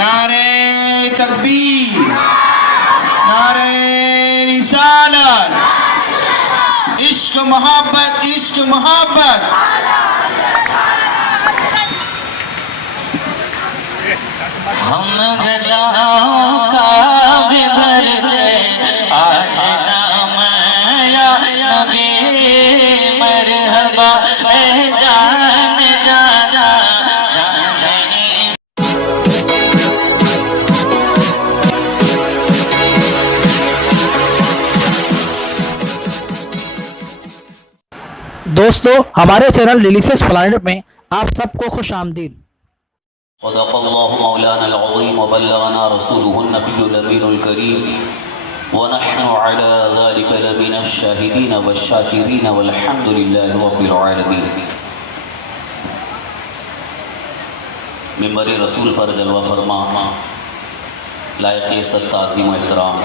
نعرہ تکبیر، نعرہ رسالت، عشق محبت، عشق محبت۔ ہم گداؤں کا بھی بھر دے آج نام یا نبی، مرحبا اے جان جانا جانے۔ دوستو ہمارے چینل ڈیلیشیس پلانٹ میں آپ سب کو خوش آمدید۔ صدق اللہ مولانا العظیم وبلغنا رسوله النبی الامین الکریم ونحن على ذلك لمن الشاہدین والشاکرین والحمد للہ رب العالمین۔ ممبر رسول پر جلوہ فرما لائق عزت تعظیم و احترام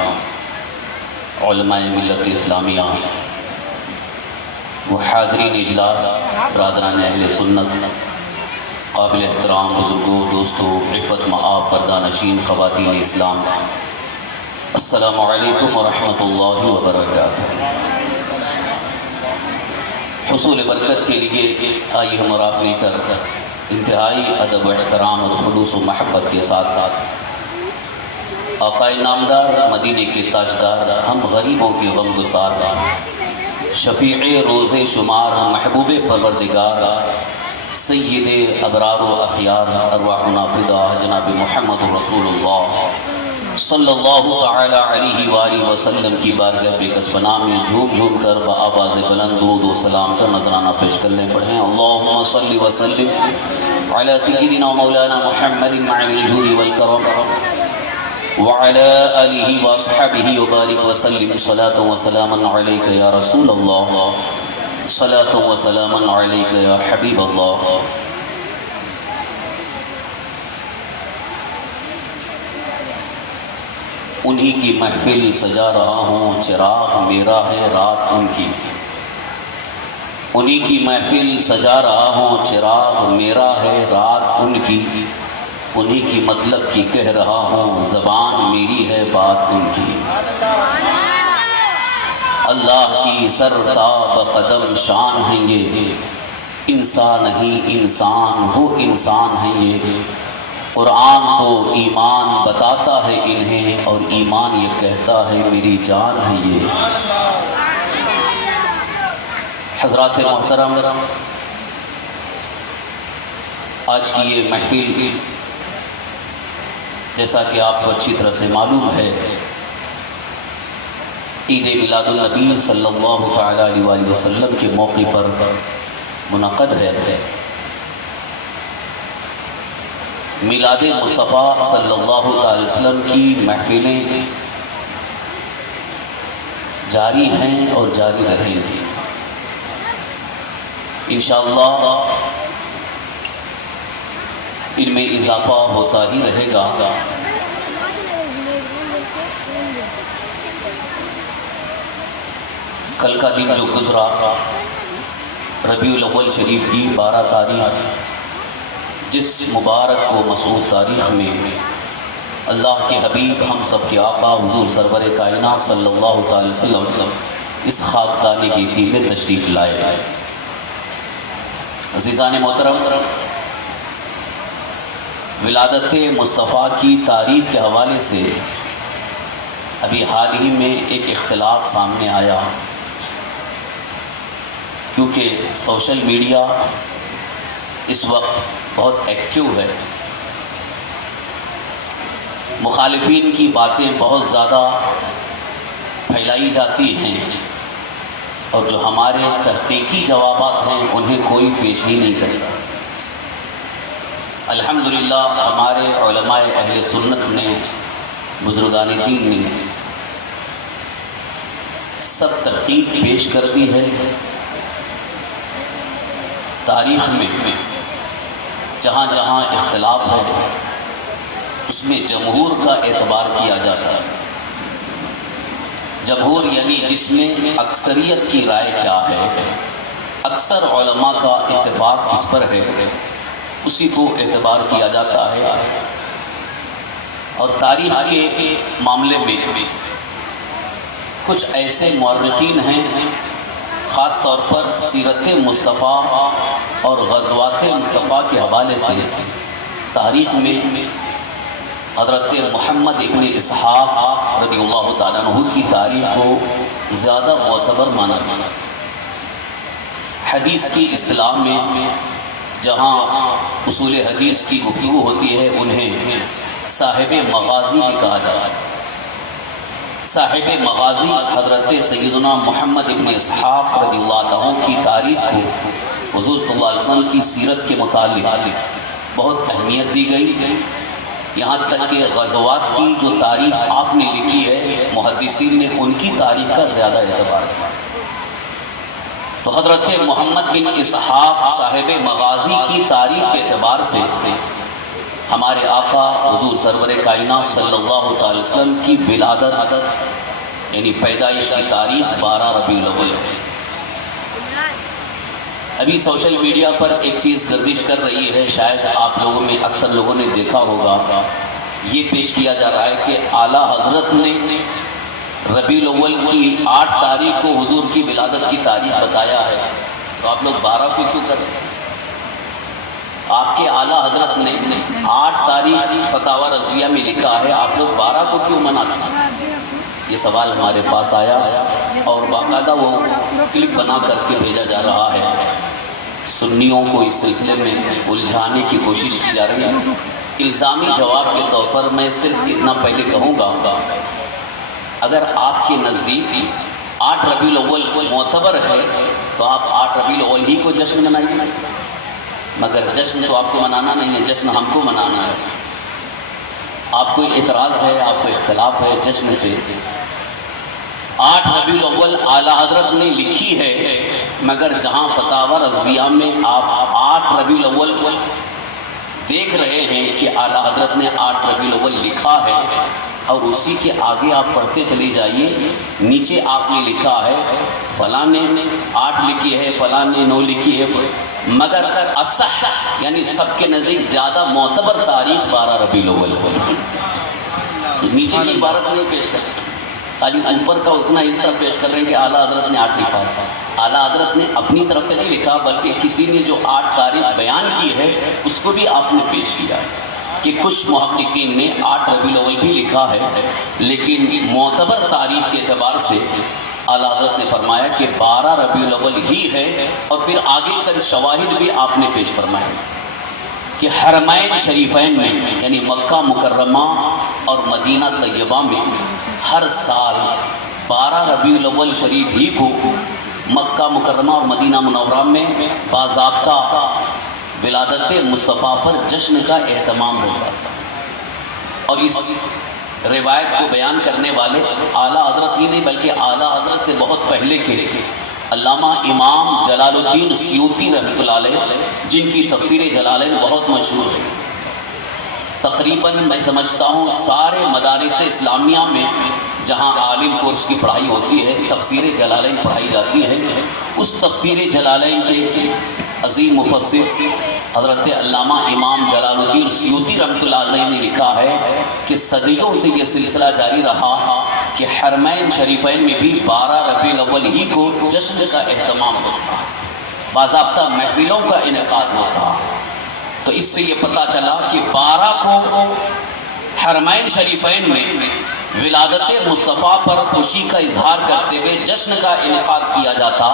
علماء ملت اسلامیہ و حاضرین اجلاس، برادران اہل سنت، قابل احترام بزرگوں، دوستوں، عفت مآب پردہ-نشین خواتین اسلام، السلام علیکم ورحمۃ اللہ وبرکاتہ۔ حصول برکت کے لیے آئیے ہم اور آپ مل کر انتہائی ادب و احترام اور خلوص و محبت کے ساتھ ساتھ آقا نامدار، مدینے کے تاجدار، ہم غریبوں کے غمگسار، شفیع روز شمار، محبوب پروردگار، سید ابرار و اخیار، ارواحنا فدا جناب محمد رسول اللہ صلی اللہ تعالی علیہ وآلہ وسلم کی بارگاہ بے پناہ میں جھوم جھوم کر بآواز بلند درود و سلام کا نذرانہ پیش کرنے پڑھیں۔ اللہم صلی وسلم علی سیدنا مولانا محمد معلی الجود والکرم وعلى آلہ واصحابہ وبارک وسلم صلاۃ و سلاما علیک یا رسول اللہ، صلاۃ و سلاما علیک یا حبیب اللہ۔ انہی کی محفل سجا رہا ہوں، چراغ میرا ہے رات ان کی۔ انہی کی محفل سجا رہا ہوں، چراغ میرا ہے رات ان کی۔ انہی کی مطلب کی کہہ رہا ہوں، زبان میری ہے بات ان کی۔ اللہ کی سرتاب قدم شان ہیں یہ، انسان نہیں انسان وہ انسان ہیں یہ۔ قرآن تو ایمان بتاتا ہے انہیں، اور ایمان یہ کہتا ہے میری جان ہے یہ۔ حضرات محترم، آج کی یہ محفل جیسا کہ آپ کو اچھی طرح سے معلوم ہے، عید میلاد النبی صلی اللہ تعالی علیہ وآلہ وسلم کے موقع پر منعقد ہے۔ میلاد مصطفیٰ صلی اللہ تعالی وسلم کی محفلیں جاری ہیں اور جاری رہیں گی انشاءاللہ۔ ان میں اضافہ ہوتا ہی رہے گا۔ کل کا دن جو گزرا، ربیع الاول شریف کی 12 تاریخ، جس مبارک و مسعود تاریخ میں اللہ کے حبیب ہم سب کے آقا حضور سرور کائنات صلی اللہ تعالی وسلم اس خاکدان گیتی میں تشریف لائے۔ عزیزان محترم، ولادت مصطفیٰ کی تاریخ کے حوالے سے ابھی حال ہی میں ایک اختلاف سامنے آیا، کیونکہ سوشل میڈیا اس وقت بہت ایکٹیو ہے، مخالفین کی باتیں بہت زیادہ پھیلائی جاتی ہیں، اور جو ہمارے تحقیقی جوابات ہیں انہیں کوئی پیش ہی نہیں کرتا۔ الحمدللہ ہمارے علماء اہل سنت نے، بزرگان دین نے سب تحقیق پیش کر دی ہے۔ تاریخ میں جہاں جہاں اختلاف ہے اس میں جمہور کا اعتبار کیا جاتا ہے۔ جمہور یعنی جس میں اکثریت کی رائے کیا ہے، اکثر علماء کا اتفاق کس پر ہے، اسی کو اعتبار کیا جاتا ہے۔ اور تاریخ کے معاملے میں کچھ ایسے مورخین ہیں، خاص طور پر سیرت مصطفیٰ اور غزوات مصطفیٰ کے حوالے سے تاریخ میں حضرت محمد ابن اسحاق رضی اللہ تعالیٰ عنہ کی تاریخ کو زیادہ معتبر مانا گیا۔ حدیث کی اصطلاح میں جہاں اصول حدیث کی گفتگو ہوتی ہے انہیں صاحب مغازی بھی کہا جاتا ہے۔ صاحب مغازی حضرت سیدنا محمد ابن اسحاق رضی اللہ عنہ کی تاریخ کو حضور صلی اللہ علیہ وسلم کی سیرت کے متعلق بہت اہمیت دی گئی، یہاں تک کہ غزوات کی جو تاریخ آپ نے لکھی ہے محدثین نے ان کی تاریخ کا زیادہ اعتبار کیا۔ تو حضرت محمد بن اسحاق صاحب مغازی کی تاریخ کے اعتبار سے ہمارے آقا حضور سرور کائنات صلی اللہ تعالی وسلم کی ولادت یعنی پیدائش کی تاریخ 12 ربیع الاول ہے۔ ابھی سوشل میڈیا پر ایک چیز گردش کر رہی ہے، شاید آپ لوگوں میں اکثر لوگوں نے دیکھا ہوگا، یہ پیش کیا جا رہا ہے کہ اعلیٰ حضرت نے ربیع الاول کی 8 تاریخ کو حضور کی ولادت کی تاریخ بتایا ہے، تو آپ لوگ 12 کو کیوں کریں؟ آپ کے اعلیٰ حضرت نے 8 تاریخ فتاوی رضویہ میں لکھا ہے، آپ لوگ 12 کو کیوں مناتے ہیں؟ یہ سوال ہمارے پاس آیا اور باقاعدہ وہ کلپ بنا کر کے بھیجا جا رہا ہے۔ سنیوں کو اس سلسلے میں الجھانے کی کوشش کی جا رہی ہے۔ الزامی جواب کے طور پر میں صرف اتنا پہلے کہوں گا، اگر آپ کے نزدیک 8 ربیع الاول معتبر ہے تو آپ 8 ربیع الاول ہی کو جشن منائیے، مگر جشن تو آپ کو منانا نہیں ہے، جشن ہم کو منانا ہے۔ آپ کو اعتراض ہے، آپ کو اختلاف ہے جشن سے، 8 ربیع الاول اعلیٰ حضرت نے لکھی ہے، مگر جہاں فتاوی رضویہ میں آپ 8 ربیع الاول دیکھ رہے ہیں کہ اعلیٰ حضرت نے 8 ربیع الاول لکھا ہے، اور اسی کے آگے آپ پڑھتے چلے جائیے، نیچے آپ نے لکھا ہے فلاں نے 8 لکھی ہے، فلاں نے 9 لکھی ہے، مگر اصح یعنی سب کے نزدیک زیادہ معتبر تاریخ 12 ربیع الاول ہے۔ نیچے کی عبارت نہیں پیش کر رہے، خالی اوپر کا اتنا حصہ پیش کر رہے ہیں کہ اعلیٰ حضرت نے 8 لکھا ہے۔ اعلیٰ حضرت نے اپنی طرف سے نہیں لکھا، بلکہ کسی نے جو 8 تاریخ بیان کی ہے اس کو بھی آپ نے پیش کیا ہے کہ کچھ محققین نے 8 ربیع الاول بھی لکھا ہے، لیکن معتبر تاریخ کے اعتبار سے اعلیٰ حضرت نے فرمایا کہ 12 ربیع الاول ہی ہے، اور پھر آگے تک شواہد بھی آپ نے پیش فرمایا کہ حرمین شریفین میں یعنی مکہ مکرمہ اور مدینہ طیبہ میں ہر سال 12 ربیع الاول شریف ہی کو مکہ مکرمہ اور مدینہ منورہ میں باضابطہ ولادت مصطفیٰ پر جشن کا اہتمام ہوتا ہے۔ اور اس روایت کو بیان کرنے والے اعلیٰ حضرت ہی نہیں بلکہ اعلیٰ حضرت سے بہت پہلے کے علامہ امام جلال الدین سیوطی رحمۃ اللہ علیہ، جن کی تفسیر جلالین بہت مشہور ہے۔ تقریباً میں سمجھتا ہوں سارے مدارس اسلامیہ میں جہاں عالم کورس کی پڑھائی ہوتی ہے تفسیر جلالین پڑھائی جاتی ہے، اس تفسیر جلالین کے عظیم مفسر حضرت علامہ امام جلال الدین سیوطی رحمۃ اللہ علیہ نے لکھا ہے کہ صدیوں سے یہ سلسلہ جاری رہا کہ حرمین شریفین میں بھی 12 ربیع الاول ہی کو جشن کا اہتمام ہوتا، باضابطہ محفلوں کا انعقاد ہوتا۔ تو اس سے یہ پتہ چلا کہ 12 کو حرمین شریفین میں ولادت مصطفیٰ پر خوشی کا اظہار کرتے ہوئے جشن کا انعقاد کیا جاتا،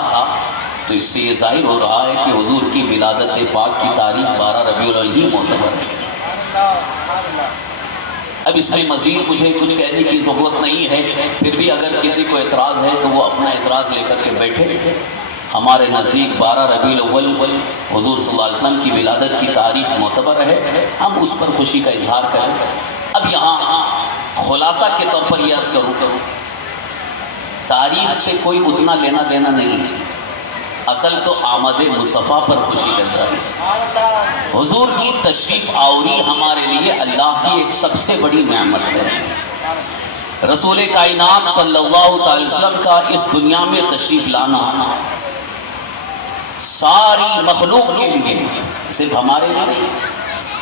تو اس سے یہ ظاہر ہو رہا ہے کہ حضور کی ولادت پاک کی تاریخ 12 ربیع الاول ہی معتبر ہے۔ اب اس میں مزید مجھے کچھ کہنے کی ضرورت نہیں ہے، پھر بھی اگر کسی کو اعتراض ہے تو وہ اپنا اعتراض لے کر کے بیٹھے۔ ہمارے نزدیک 12 ربیع الاول حضور صلی اللہ علیہ وسلم کی ولادت کی تاریخ معتبر ہے، ہم اس پر خوشی کا اظہار کریں۔ اب یہاں خلاصہ کے طور پر یہ عرض کروں، تاریخ سے کوئی اتنا لینا دینا نہیں ہے، اصل تو آمد مصطفیٰ پر خوشی کا اظہار ہے۔ حضور کی تشریف آوری ہمارے لیے اللہ کی ایک سب سے بڑی نعمت ہے۔ رسول کائنات صلی اللہ تعالی وسلم کا اس دنیا میں تشریف لانا ساری مخلوق کے لیے، صرف ہمارے لیے نہیں،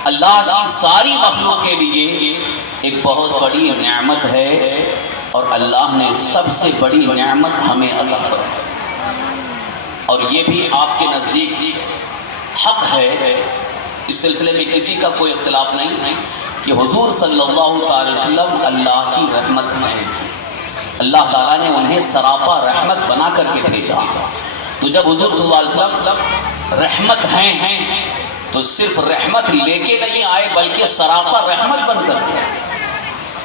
اللہ کی ساری مخلوق کے لیے ایک بہت بڑی نعمت ہے، اور اللہ نے سب سے بڑی نعمت ہمیں عطا فرمائی، اور یہ بھی آپ کے نزدیک حق ہے، اس سلسلے میں کسی کا کوئی اختلاف نہیں کہ حضور صلی اللہ تعالی وسلم اللہ کی رحمت ہیں، اللہ تعالیٰ نے انہیں سراپا رحمت بنا کر کے بھیجا۔ تو جب حضور صلی اللہ علیہ وسلم رحمت ہیں تو صرف رحمت لے کے نہیں آئے بلکہ سراپا رحمت بن کر کے آئے۔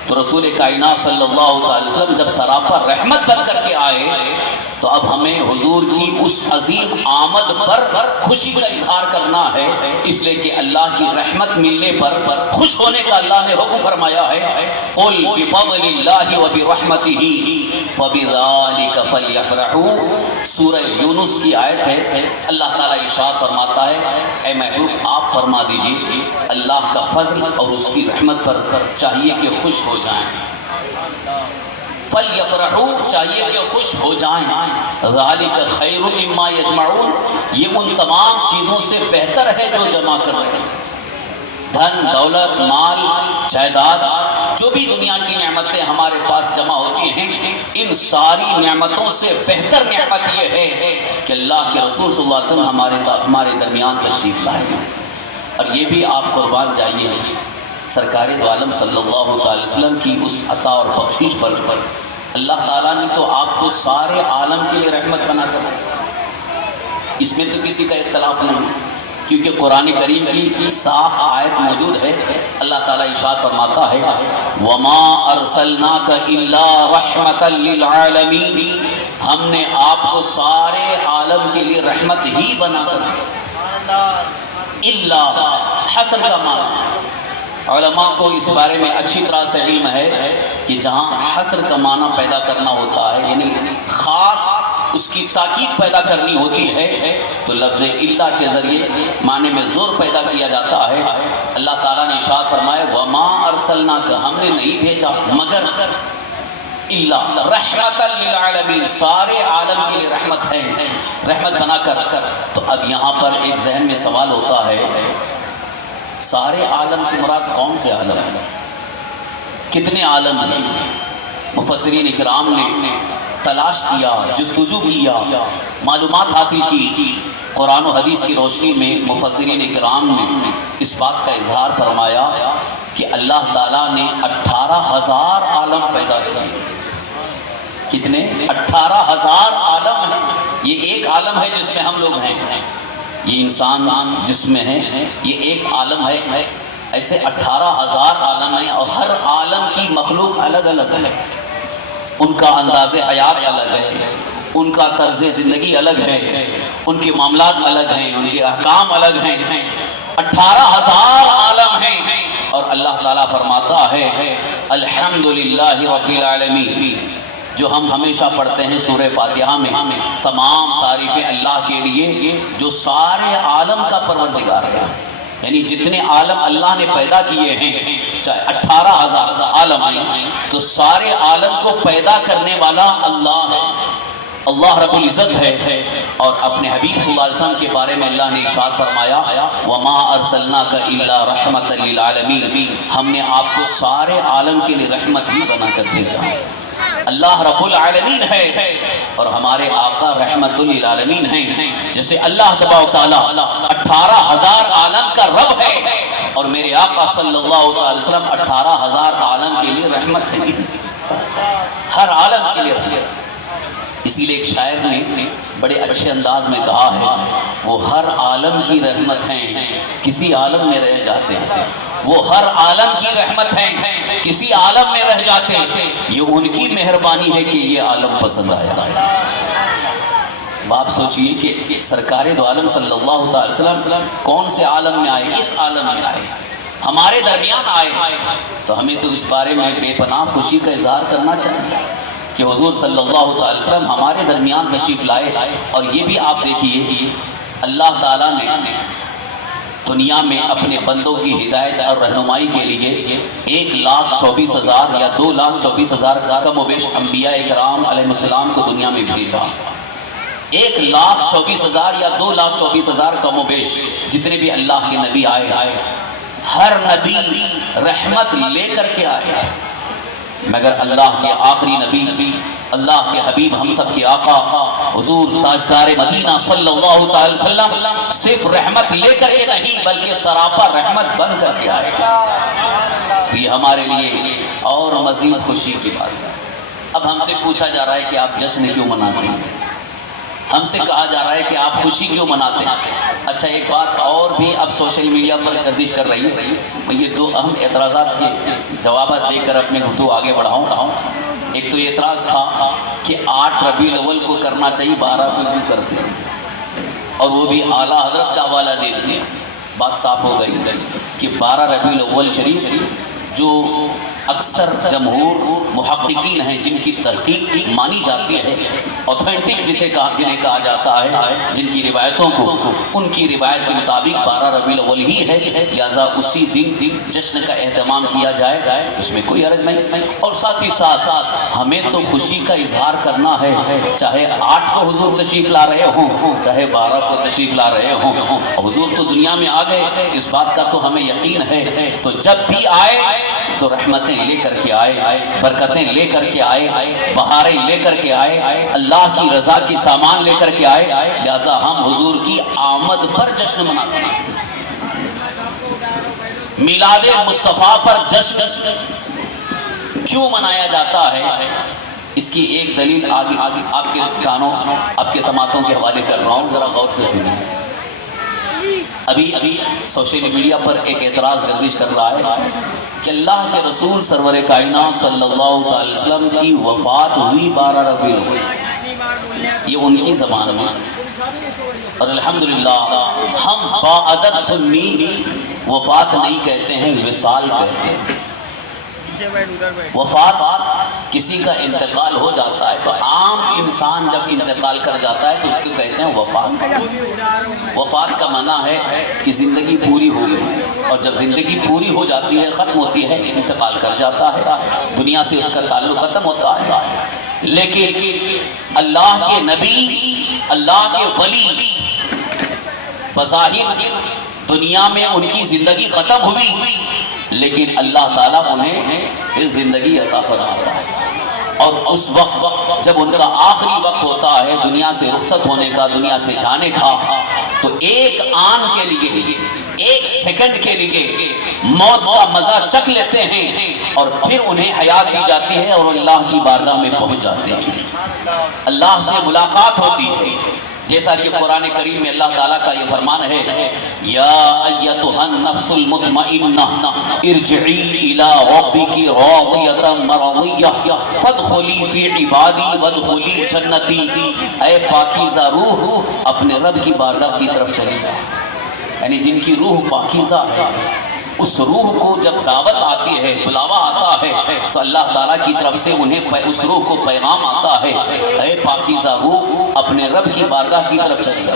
تو رسول کائنات صلی اللہ علیہ وسلم جب سراپا رحمت بن کر کے آئے تو اب ہمیں حضور کی اس عظیم آمد پر خوشی کا اظہار کرنا ہے، اس لیے کہ اللہ کی رحمت ملنے پر خوش ہونے کا اللہ نے حکم فرمایا ہے، قُلْ بِفَضْلِ اللَّهِ وَبِرَحْمَتِهِ فَبِذَلِكَ فَلْيَفْرَحُوا۔ سورہ یونس کی آیت ہے، اللہ تعالیٰ ارشاد فرماتا ہے، اے محبوب آپ فرما دیجئے اللہ کا فضل اور اس کی رحمت پر چاہیے کہ خوش ہو جائیں، فَلْيَفْرَحُوا چاہیے کہ خوش ہو جائیں، ذَلِكَ خَيْرٌ مِّمَّا يَجْمَعُونَ یہ ان تمام چیزوں سے بہتر ہے جو جمع کر رہے ہیں، دھن دولت مال جائیداد جو بھی دنیا کی نعمتیں ہمارے پاس جمع ہوتی ہیں، ان ساری نعمتوں سے بہتر نعمت یہ ہے کہ اللہ کے رسول صلی اللہ علیہ وسلم ہمارے درمیان تشریف لائے ہیں۔ اور یہ بھی آپ قربان جائیے سرکار دو عالم صلی اللہ تعالی وسلم کی اس عطا اور بخشش پر اللہ تعالیٰ نے تو آپ کو سارے عالم کے لیے رحمت بنا کر دیا، اس میں تو کسی کا اختلاف نہیں، کیونکہ قرآن کریم کی صاف آیت موجود ہے، اللہ تعالیٰ ارشاد فرماتا ہے وَمَا أَرْسَلْنَاكَ إِلَّا رَحْمَةً لِّلْعَالَمِينَ ہم نے آپ کو سارے عالم کے لیے رحمت ہی بنا کر دیا۔ اللہ حسن کا معنی علماء کو اس بارے میں اچھی طرح سے علم ہے کہ جہاں حصر کا معنی پیدا کرنا ہوتا ہے یعنی خاص اس کی تاکید پیدا کرنی ہوتی ہے تو لفظ اللہ کے ذریعے معنی میں زور پیدا کیا جاتا ہے۔ اللہ تعالیٰ نے ارشاد فرمایا وما ارسلناک ہم نے نہیں بھیجا مگر اللہ رحمت للعالمین سارے عالم کے لیے رحمت ہے، رحمت بنا کر۔ تو اب یہاں پر ایک ذہن میں سوال ہوتا ہے سارے عالم سے مراد کون سے عالم ہیں؟ کتنے عالم ہیں؟ مفسرین کرام نے تلاش کیا، جستجو کیا، معلومات حاصل کی۔ قرآن و حدیث کی روشنی میں مفسرین کرام نے اس بات کا اظہار فرمایا کہ اللہ تعالیٰ نے 18,000 عالم پیدا کیے۔ کتنے؟ 18,000 عالم ہیں۔ یہ ایک عالم ہے جس میں ہم لوگ ہیں، یہ انسان جس میں ہے یہ ایک عالم ہے، ایسے 18,000 عالم ہیں اور ہر عالم کی مخلوق الگ الگ ہے، ان کا انداز حیات الگ ہے، ان کا طرز زندگی الگ ہے، ان کے معاملات الگ ہیں، ان کے احکام الگ ہیں۔ 18,000 عالم ہیں اور اللہ تعالیٰ فرماتا ہے الحمدللہ رب العالمین جو ہم ہمیشہ پڑھتے ہیں سورہ فاتحہ میں، تمام تعریفیں اللہ کے لیے جو سارے عالم کا پروردگار ہے، یعنی جتنے عالم اللہ نے پیدا کیے ہیں چاہے 18,000 عالم ہیں تو سارے عالم کو پیدا کرنے والا اللہ ہے، اللہ رب العزت ہے۔ اور اپنے حبیب صلی اللہ علیہ وسلم کے بارے میں اللہ نے ارشاد فرمایا وما ارسلناک الا رحمت للعالمین ہم نے آپ کو سارے عالم کے لیے رحمت ہی بنا کر بھیجا۔ اللہ رب العالمین ہے اور ہمارے آقا رحمت للعالمین ہیں، جیسے اللہ تبارک و تعالیٰ 18,000 عالم کا رب ہے اور میرے آقا صلی اللہ علیہ وسلم 18,000 عالم کے لیے رحمت ہے، ہر عالم کے لیے رحمت۔ اسی لیے ایک شاعر نے بڑے اچھے انداز میں کہا ہے وہ ہر عالم کی رحمت ہیں کسی عالم میں رہ جاتے ہیں، وہ ہر عالم کی رحمت ہیں کسی عالم میں رہ جاتے ہیں، یہ ان کی مہربانی ہے کہ یہ عالم پسند آیا۔ آپ سوچئے کہ سرکار دو عالم صلی اللہ تعالی وسلم کون سے عالم میں آئے؟ اس عالم میں آئے، ہمارے درمیان آئے، تو ہمیں تو اس بارے میں بے پناہ خوشی کا اظہار کرنا چاہیے کہ حضور صلی اللہ علیہ وسلم ہمارے درمیان تشریف لائے۔ اور یہ بھی آپ دیکھیے اللہ تعالیٰ نے دنیا میں اپنے بندوں کی ہدایت اور رہنمائی کے لیے 1,24,000 یا 2,24,000 کم و بیش انبیاء کرام علیہ السلام کو دنیا میں بھیجا۔ 1,24,000 یا 2,24,000 کم و بیش جتنے بھی اللہ کے نبی آئے ہر نبی رحمت لے کر کے آیا ہے، مگر اللہ کے آخری نبی اللہ کے حبیب ہم سب کے آقا حضور تاجدار مدینہ صلی اللہ تعالی وسلم صرف رحمت لے کر کے نہیں بلکہ سراپا رحمت بن کر کے آئے گا۔ تو یہ ہمارے لیے اور مزید خوشی کی بات ہے۔ اب ہم سے پوچھا جا رہا ہے کہ آپ جشن کیوں مناتے ہیں، ہم سے کہا جا رہا ہے کہ آپ خوشی کیوں مناتے ہیں۔ اچھا ایک بات اور بھی اب سوشل میڈیا پر گردش کر رہی ہے، میں یہ دو اہم اعتراضات کے جوابات دے کر اپنے گفتگو آگے بڑھاؤں۔ ایک تو یہ اعتراض تھا کہ 8 ربیع الاول کو کرنا چاہیے، 12 کو کیوں کرتے ہیں، اور وہ بھی اعلیٰ حضرت کا حوالہ دے دیا۔ بات صاف ہو گئی کہ 12 ربیع الاول شریف جو اکثر جمہور محققین ہیں جن کی تحقیق مانی جاتی ہے، اوتھینٹک جنہیں کہا جاتا ہے، جن کی روایتوں کو، ان کی روایت کے مطابق 12 ربیع الاول ہی ہے، لہذا اسی دن جشن کا اہتمام کیا جائے، اس میں کوئی حرج نہیں۔ اور ساتھ ہی ساتھ ہمیں تو خوشی کا اظہار کرنا ہے، چاہے 8 کو حضور تشریف لا رہے ہوں، چاہے 12 کو تشریف لا رہے ہوں، حضور تو دنیا میں آ گئے، اس بات کا تو ہمیں یقین ہے۔ تو جب بھی آئے تو رحمتیں لے کر کے آئے، برکتیں لے کر کے آئے، بہاریں لے کر کے آئے، اللہ کی رضا کی سامان لے کر کے آئے، لہذا ہم حضور کی آمد پر جشن مناتے ہیں۔ میلاد مصطفیٰ پر جشن کیوں منایا جاتا ہے، اس کی ایک دلیل آگے آپ کے کانوں، آپ کے سماعتوں کے حوالے کر رہا ہوں، ذرا غور سے سنیں۔ ابھی سوشل میڈیا پر ایک اعتراض گردش کر رہا ہے کہ اللہ کے رسول سرور کائنات صلی اللہ علیہ وسلم کی وفات ہوئی 12 ربیع الاول، یہ ان کی زبان میں، اور الحمدللہ ہم باادب سنی وفات نہیں کہتے ہیں، وصال کہتے ہیں۔ وفات کسی کا انتقال ہو جاتا ہے تو عام انسان جب انتقال کر جاتا ہے تو اس کو کہتے ہیں وفات۔ وفات کا معنی ہے کہ زندگی پوری ہو گئی، اور جب زندگی پوری ہو جاتی ہے، ختم ہوتی ہے، انتقال کر جاتا ہے، دنیا سے اس کا تعلق ختم ہوتا ہے۔ لیکن اللہ کے نبی، اللہ کے ولی بظاہر دنیا میں ان کی زندگی ختم ہوئی، لیکن اللہ تعالیٰ انہیں زندگی عطا فرماتا ہے، اور اس وقت جب ان کا آخری وقت ہوتا ہے دنیا سے رخصت ہونے کا، دنیا سے جانے کا، تو ایک آن کے لیے، ایک سیکنڈ کے لیے موت کا مزہ چکھ لیتے ہیں، اور پھر انہیں حیات دی جاتی ہے اور اللہ کی بارگاہ میں پہنچ جاتے ہیں، اللہ سے ملاقات ہوتی ہے۔ جیسا کہ قرآن کریم میں اللہ تعالیٰ کا یہ فرمان ہے، یا ایتھا النفس المطمئنہ ارجعی الی ربک راضیۃ مرضیہ فادخلی فی عبادی وادخلی جنتی، اے پاکیزہ روح اپنے رب کی بارگاہ کی طرف چلی جا۔ یعنی جن کی روح پاکیزہ ہے، اس روح کو جب دعوت آتی ہے، بلاوا آتا ہے، تو اللہ تعالیٰ کی طرف سے انہیں اس روح کو پیغام آتا ہے، اے پاکیزہ روح اپنے رب کی بارگاہ کی طرف چلی جا۔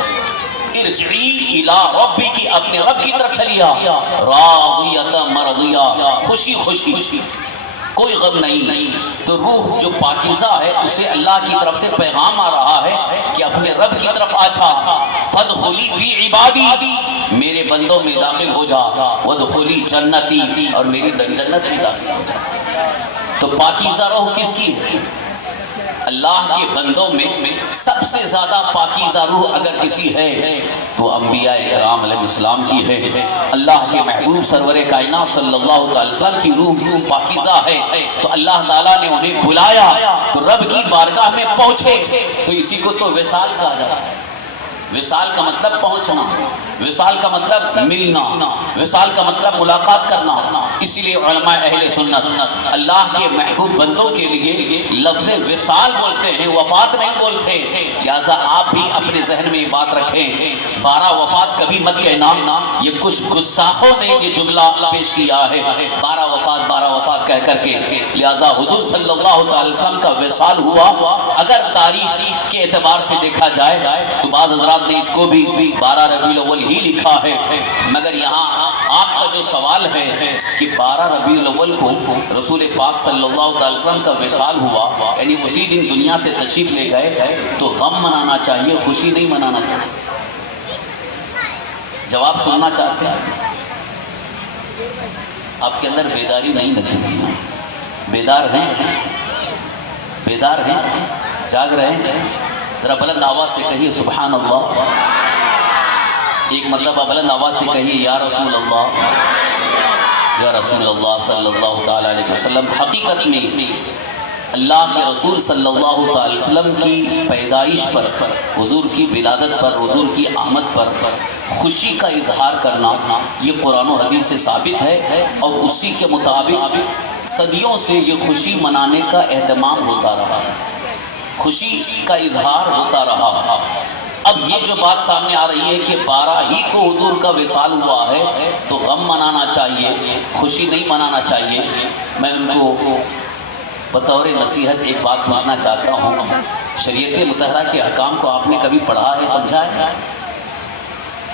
ارجعی الی ربک، اپنے رب کی طرف چلی جا، راضیۃ مرضیہ، خوشی خوشی، کوئی غم نہیں۔ تو روح جو پاکیزہ ہے اسے اللہ کی طرف سے پیغام آ رہا ہے کہ اپنے رب کی طرف آ جا، فادخلی فی عبادی، میرے بندوں میں داخل ہو جا، وادخلی جنتی، اور میری جنت میں داخل ہو جا۔ تو پاکیزہ روح کس کی ہے؟ اللہ کے بندوں میں سب سے زیادہ پاکیزہ روح اگر کسی ہے تو انبیاء کرام علیہ السلام کی ہے۔ اللہ کے محبوب سرور کائنات صلی اللہ علیہ وسلم کی روح پاکیزہ ہے، تو اللہ تعالیٰ نے انہیں بلایا تو رب کی بارگاہ میں پہنچے، تو اسی کو تو وصال کہا جاتا ہے۔ وصال کا مطلب پہنچنا، وصال کا مطلب ملنا، وصال کا مطلب ملاقات کرنا۔ اسی لیے علماء اہل سنت اللہ کے محبوب بندوں کے لیے لفظ وصال بولتے ہیں، وفات نہیں بولتے۔ لہذا آپ بھی اپنے ذہن میں یہ بات رکھیں، 12 وفات کبھی مت کہنا، یہ کچھ گستاخوں نے یہ جملہ پیش کیا ہے، 12 وفات کہہ کر کے۔ لہذا حضور صلی اللہ علیہ وسلم کا وصال ہوا، اگر تاریخ کے اعتبار سے دیکھا جائے تو بعض حضرات نے اس کو بھی 12 ربیع الاول ہی لکھا ہے، مگر یہاں آپ کا جو سوال ہے کہ 12 ربیع الاول کو رسول پاک صلی اللہ علیہ وسلم کا وصال ہوا، یعنی اسی دن دنیا سے تشریف لے گئے، تو غم منانا چاہیے، خوشی نہیں منانا چاہیے؟ جواب سننا چاہتے ہیں؟ آپ کے اندر بیداری نہیں لگی رہی. بیدار ہیں؟ بیدار ہیں؟ جاگ رہے ہیں؟ ذرا بلند آواز سے کہیے سبحان اللہ. ایک مرتبہ بلند آواز سے کہیے یا رسول اللہ، یا رسول اللہ صلی اللہ تعالیٰ علیہ وسلم. حقیقت میں اللہ کے رسول صلی اللہ تعالی وسلم کی پیدائش پر، حضور کی ولادت پر، حضور کی آمد پر خوشی کا اظہار کرنا یہ قرآن و حدیث سے ثابت ہے، اور اسی کے مطابق صدیوں سے یہ خوشی منانے کا اہتمام ہوتا رہا، خوشی کا اظہار ہوتا رہا. اب یہ جو بات سامنے آ رہی ہے کہ 12 ہی کو حضور کا وصال ہوا ہے تو غم منانا چاہیے، خوشی نہیں منانا چاہیے. میں ان کو بطور نصیحت ایک بات پوچھنا چاہتا ہوں. شریعت مطہرہ کے احکام کو آپ نے کبھی پڑھا ہے، سمجھا ہے؟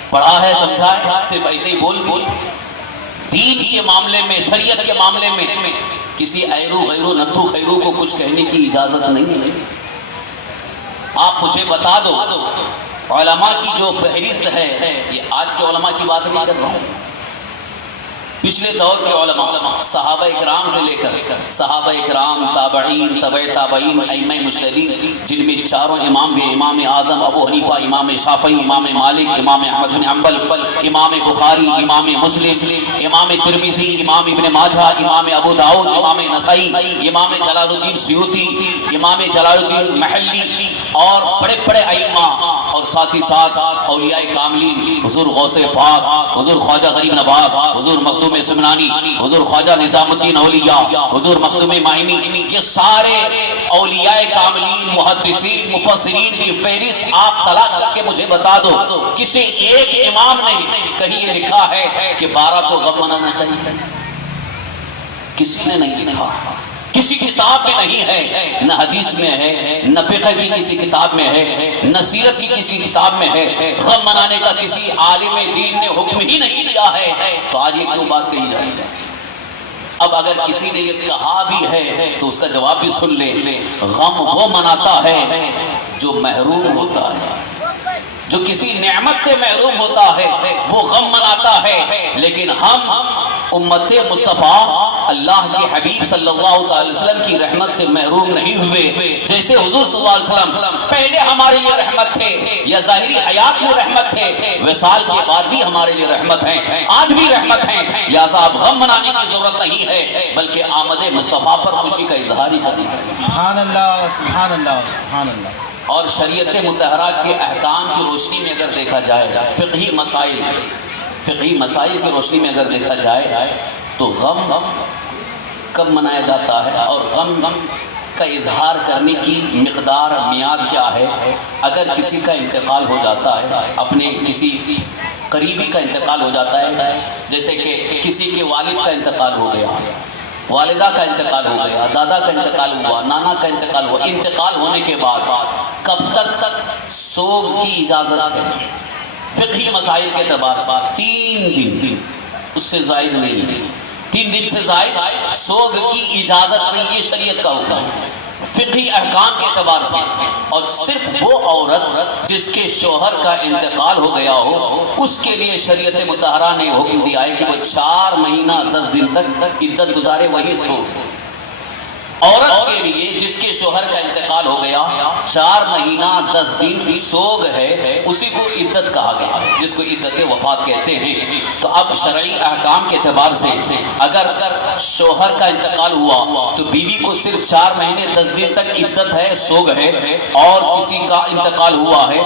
پڑھا ہے، سمجھا ہے؟ صرف ایسے ہی بول دین کے معاملے میں، شریعت کے معاملے میں کسی ایرو غیرو نتھو خیرو کو کچھ کہنے کی اجازت نہیں ہے. آپ مجھے بتا دو علماء کی جو فہرست ہے، یہ آج کے علماء کی بات نہیں کر رہا ہوں، پچھلے دور کے علماء، صحابہ اکرام سے لے کر صحابہ اکرام، تابعین، تبع تابعین، ائمہ مجتہدین، جن میں چاروں امام بھی، امام اعظم ابو حنیفہ، امام شافعی، امام مالک، امام احمد بن حنبل، امام بخاری، امام مسلم، امام ترمذی، امام ابن ماجہ، امام ابو داؤد، امام نسائی، امام جلال الدین سیوطی، امام جلال الدین محلی، اور بڑے بڑے ائمہ، اور ساتھ ہی ساتھ اولیاء کاملین، حضور غوث پاک، حضور خواجہ غریب نواز، حضور مخدوم سمنانی، حضور خواجہ نظام الدین اولیاء، حضور مخدوم مائنی، یہ سارے اولیاء کاملین، محدثین، مفسرین کی فہرست آپ تلاش کر کے مجھے بتا دو کسی ایک امام نے کہیں یہ لکھا ہے کہ 12 کو غم منانا چاہیے؟ کسی نے نہیں لکھا، کسی کتاب میں نہیں ہے، نہ حدیث میں ہے، نہ فقہ کی کسی کتاب میں ہے، نہ سیرت کی کسی کتاب میں ہے. غم منانے کا کسی عالم دین نے حکم ہی نہیں دیا ہے، تو آج یہ کیوں بات کہی جائے؟ اب اگر کسی نے یہ کہا بھی ہے تو اس کا جواب بھی سن لے. غم وہ مناتا ہے جو محروم ہوتا ہے، جو کسی نعمت سے محروم ہوتا ہے وہ غم مناتا ہے. لیکن ہم امت مصطفیٰ اللہ کے حبیب صلی اللہ علیہ وسلم کی رحمت سے محروم نہیں ہوئے. جیسے حضور صلی اللہ علیہ وسلم پہلے ہمارے لیے رحمت تھے، یا ظاہری حیات میں رحمت تھے، وصال کے بعد بھی ہمارے لیے رحمت ہیں، آج بھی رحمت ہیں. لہذا اب غم منانے کی ضرورت نہیں ہے، بلکہ آمد مصطفیٰ پر خوشی کا اظہار ہی کرنی ہے. سبحان اللہ، سبحان اللہ، سبحان اللہ. اور شریعت مطہرہ کے احکام کی روشنی میں اگر دیکھا جائے، فقہی مسائل کی روشنی میں اگر دیکھا جائے تو غم کب منایا جاتا ہے، اور غم کا اظہار کرنے کی مقدار، میعاد کیا ہے؟ اگر کسی کا انتقال ہو جاتا ہے، اپنے کسی قریبی کا انتقال ہو جاتا ہے، جیسے کہ کسی کے والد کا انتقال ہو گیا، والدہ کا انتقال ہو گیا، دادا کا انتقال ہوا، نانا کا انتقال ہوا، انتقال ہونے کے بعد کب تک سوگ کی اجازت ہے؟ فقہی مسائل کے اعتبار سے 3 دن، اس سے زائد نہیں. 3 دن سے زائد سوگ کی اجازت نہیں، یہ شریعت کا حکم ہے فقہی احکام کے اعتبار سے. اور صرف وہ عورت جس کے شوہر کا انتقال ہو گیا ہو، اس کے لیے شریعت مطہرہ نے حکم دیا ہے کہ وہ 4 مہینہ 10 دن تک عدت گزارے، وہی سوگ. عورت کے لیے جس کے شوہر کا انتقال ہو گیا 4 مہینہ 10 دن سوگ ہے، اسی کو عدت کہا گیا ہے، جس کو عدت وفات کہتے ہیں. تو اب شرعی احکام کے اعتبار سے اگر شوہر کا انتقال ہوا تو بیوی کو صرف 4 مہینے 10 دن تک عدت ہے، سوگ ہے. اور کسی کا انتقال ہوا ہے،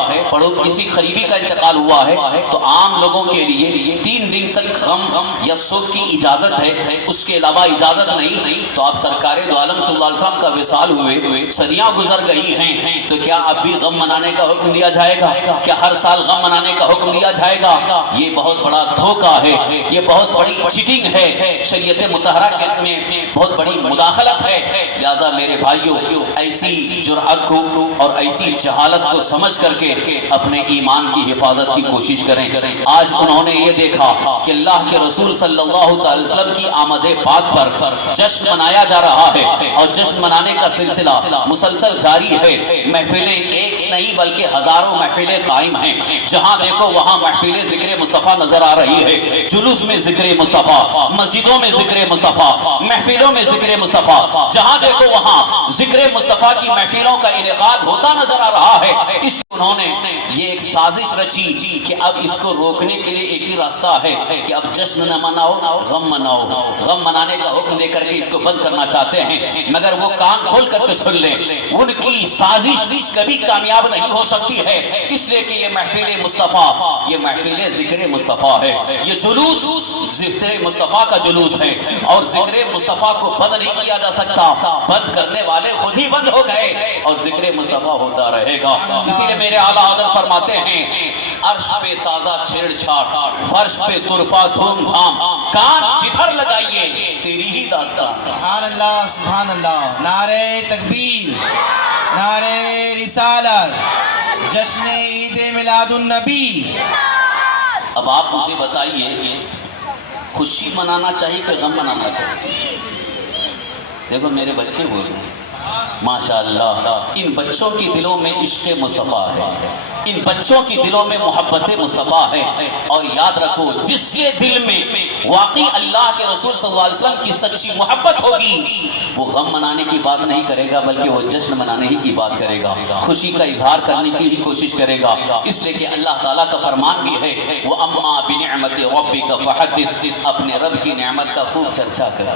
کسی قریبی کا انتقال ہوا ہے، تو عام لوگوں کے لیے 3 دن تک غم یا سوگ کی اجازت ہے، اس کے علاوہ اجازت نہیں. تو آپ سرکار دو عالم صلی اللہ علیہ وسلم کا وصال ہوئے صدیاں گزر گئی ہیں، تو کیا اب بھی غم منانے کا حکم دیا جائے گا؟ کیا ہر سال غم منانے کا حکم دیا جائے گا؟ یہ بہت بڑا دھوکہ ہے، یہ بہت بڑی چیٹنگ ہے، شریعت مطہرہ میں بہت بڑی مداخلت ہے. لہذا میرے بھائیوں، ایسی جرأت کو اور ایسی جہالت کو سمجھ کر کے اپنے ایمان کی حفاظت کی کوشش کریں. آج انہوں نے یہ دیکھا کہ اللہ کے رسول صلی اللہ علیہ وسلم کی آمد پاک پر جشن منایا جا رہا ہے، اور جشن منانے کا سلسلہ مسلسل جاری ہے. محفلیں ایک نہیں بلکہ ہزاروں محفلیں قائم ہیں. جہاں دیکھو وہاں محفل ذکر مصطفیٰ نظر آ رہی ہے. جلوس میں ذکر مصطفیٰ، مسجدوں میں ذکر مصطفیٰ، محفلوں میں ذکر مصطفیٰ، جہاں دیکھو وہاں ذکر مصطفیٰ کی محفلوں کا انعقاد ہوتا نظر آ رہا ہے. اس لیے انہوں نے یہ ایک سازش رچی کہ اب اس کو روکنے کے لیے ایک ہی راستہ ہے کہ اب جشن نہ مناؤ، غم مناؤ. غم منانے کا حکم دے کر کے اس کو بند کرنا چاہتے ہیں، مگر وہ کان کھول کر کے سن لیں، ان کی سازش کبھی کامیاب نہیں ہو سکتی ہے. اس لیے کہ یہ محفل مصطفیٰ، یہ محفل ذکر مصطفیٰ ہے. یہ جلوس ذکر مصطفیٰ کا جلوس ہے، اور ذکر مصطفیٰ کو بند نہیں کیا جا سکتا. بند کرنے والے خود ہی بند ہو گئے اور ذکر مصطفیٰ ہوتا رہے گا. اسی لیے میرے اعلیٰ حضرت فرماتے ہیں، عرش پہ تازہ چھیڑ چھاڑ، فرش پہ طرفہ دھوم دھام، کان جدھر لگائیے تیری ہی داستان. سبحان اللہ سبحان اللہ. نعرہ تکبیر، نعرہ رسالت، جشن عید میلاد النبی. اب آپ مجھے بتائیے، خوشی منانا چاہیے کہ غم منانا چاہیے؟ دیکھو میرے بچے ہوئے ہیں ماشاءاللہ، ان بچوں کی دلوں میں عشق مصطفیٰ ہے، ان بچوں کی دلوں میں محبت مصطفیٰ ہے. اور یاد رکھو، جس کے دل میں واقعی اللہ کے رسول صلی اللہ علیہ وسلم کی سچی محبت ہوگی، وہ غم منانے کی بات نہیں کرے گا بلکہ وہ جشن منانے ہی کی بات کرے گا، خوشی کا اظہار کرنے کی ہی کوشش کرے گا. اس لیے کہ اللہ تعالیٰ کا فرمان بھی ہے، وہ اما بنعمت ربک فحدث، اپنے رب کی نعمت کا خوب چرچا کر.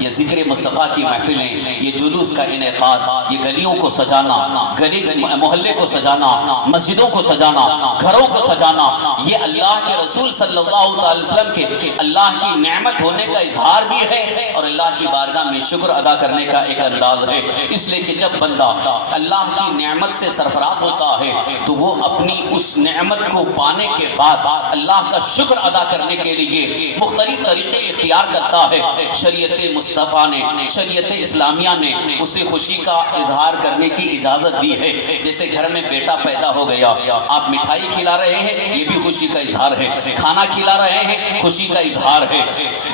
یہ ذکر مصطفیٰ کی محفلیں، یہ جلوس کا انعقاد، یہ گلیوں کو سجانا، گلی محلے کو سجانا، مسجدوں کو سجانا، گھروں کو سجانا، یہ اللہ کے رسول صلی اللہ علیہ وسلم کے اللہ کی نعمت ہونے کا اظہار بھی ہے اور اللہ کی بارگاہ میں شکر ادا کرنے کا ایک انداز ہے. اس لیے کہ جب بندہ اللہ کی نعمت سے سرفراز ہوتا ہے تو وہ اپنی اس نعمت کو پانے کے بعد اللہ کا شکر ادا کرنے کے لیے مختلف طریقے اختیار کرتا ہے. شریعت مصطفیٰ نے، شریعت اسلامیہ نے اسے خوشی کا اظہار کرنے کی اجازت دی ہے. جیسے گھر میں بیٹا پیدا ہو گیا، آپ مٹھائی کھلا رہے ہیں، یہ بھی خوشی کا اظہار ہے. کھانا کھلا رہے ہیں، خوشی کا اظہار ہے.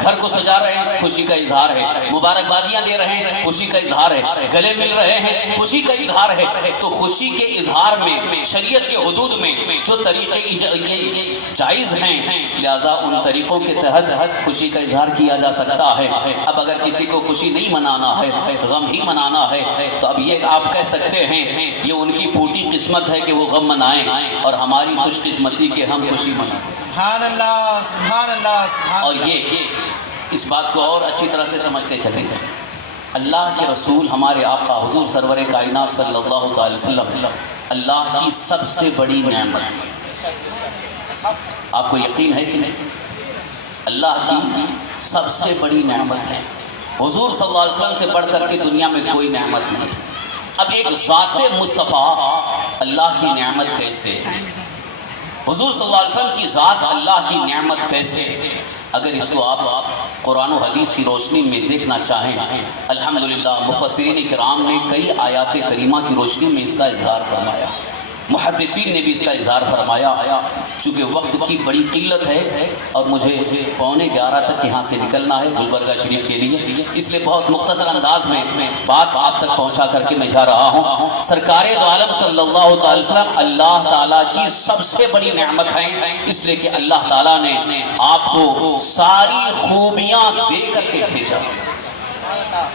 گھر کو سجا رہے ہیں، خوشی کا اظہار ہے. مبارکبادیاں دے رہے ہیں، خوشی کا اظہار ہے. گلے مل رہے ہیں، خوشی کا اظہار ہے. تو خوشی کے اظہار میں شریعت کے حدود میں جو طریقے جائز ہیں، لہذا ان طریقوں کے تحت خوشی کا اظہار کیا جا سکتا ہے. اب اگر کسی کو خوشی نہیں منانا ہے، غم ہی منانا ہے، تو اب یہ آپ کہہ سکتے ہیں یہ ان کی پھوٹی قسمت ہے کہ وہ غم منائیں اور ہماری خوش قسمتی کہ ہم خوشی منائیں. سبحان اللہ سبحان اللہ سبحان اور اللہ. یہ اس بات کو اور اچھی طرح سے سمجھتے چلیں، اللہ کے رسول ہمارے آقا حضور سرور کائنات صلی اللہ علیہ وسلم اللہ کی سب سے بڑی نعمت ہے. آپ کو یقین ہے کہ نہیں؟ اللہ کی سب سے بڑی نعمت ہے. حضور صلی اللہ علیہ وسلم سے بڑھ کر کے دنیا میں کوئی نعمت نہیں. اب ایک ذات مصطفیٰ اللہ کی نعمت کیسے؟ حضور صلی اللہ علیہ وسلم کی ذات اللہ کی نعمت کیسے؟ اگر اس کو آپ قرآن و حدیث کی روشنی میں دیکھنا چاہیں، الحمدللہ مفسرین کرام نے کئی آیات کریمہ کی روشنی میں اس کا اظہار فرمایا، محدثین نے بھی اس کا اظہار فرمایا. چونکہ وقت کی بڑی قلت ہے اور مجھے 11:15 تک یہاں سے نکلنا ہے گلبرگہ شریف کے لیے، اس لیے بہت مختصر انداز میں بات آپ تک پہنچا کر کے میں جا رہا ہوں. سرکار دو عالم صلی اللہ علیہ وسلم اللہ تعالیٰ کی سب سے بڑی نعمت ہے، اس لیے کہ اللہ تعالیٰ نے آپ کو ساری خوبیاں دے کر کے بھیجا،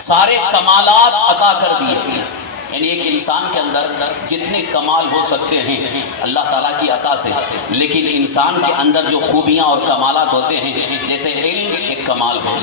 سارے کمالات عطا کر دیے. یعنی ایک انسان کے اندر جتنے کمال ہو سکتے ہیں اللہ تعالیٰ کی عطا سے، لیکن انسان کے اندر جو خوبیاں اور کمالات ہوتے ہیں، جیسے علم ایک کمال ہے،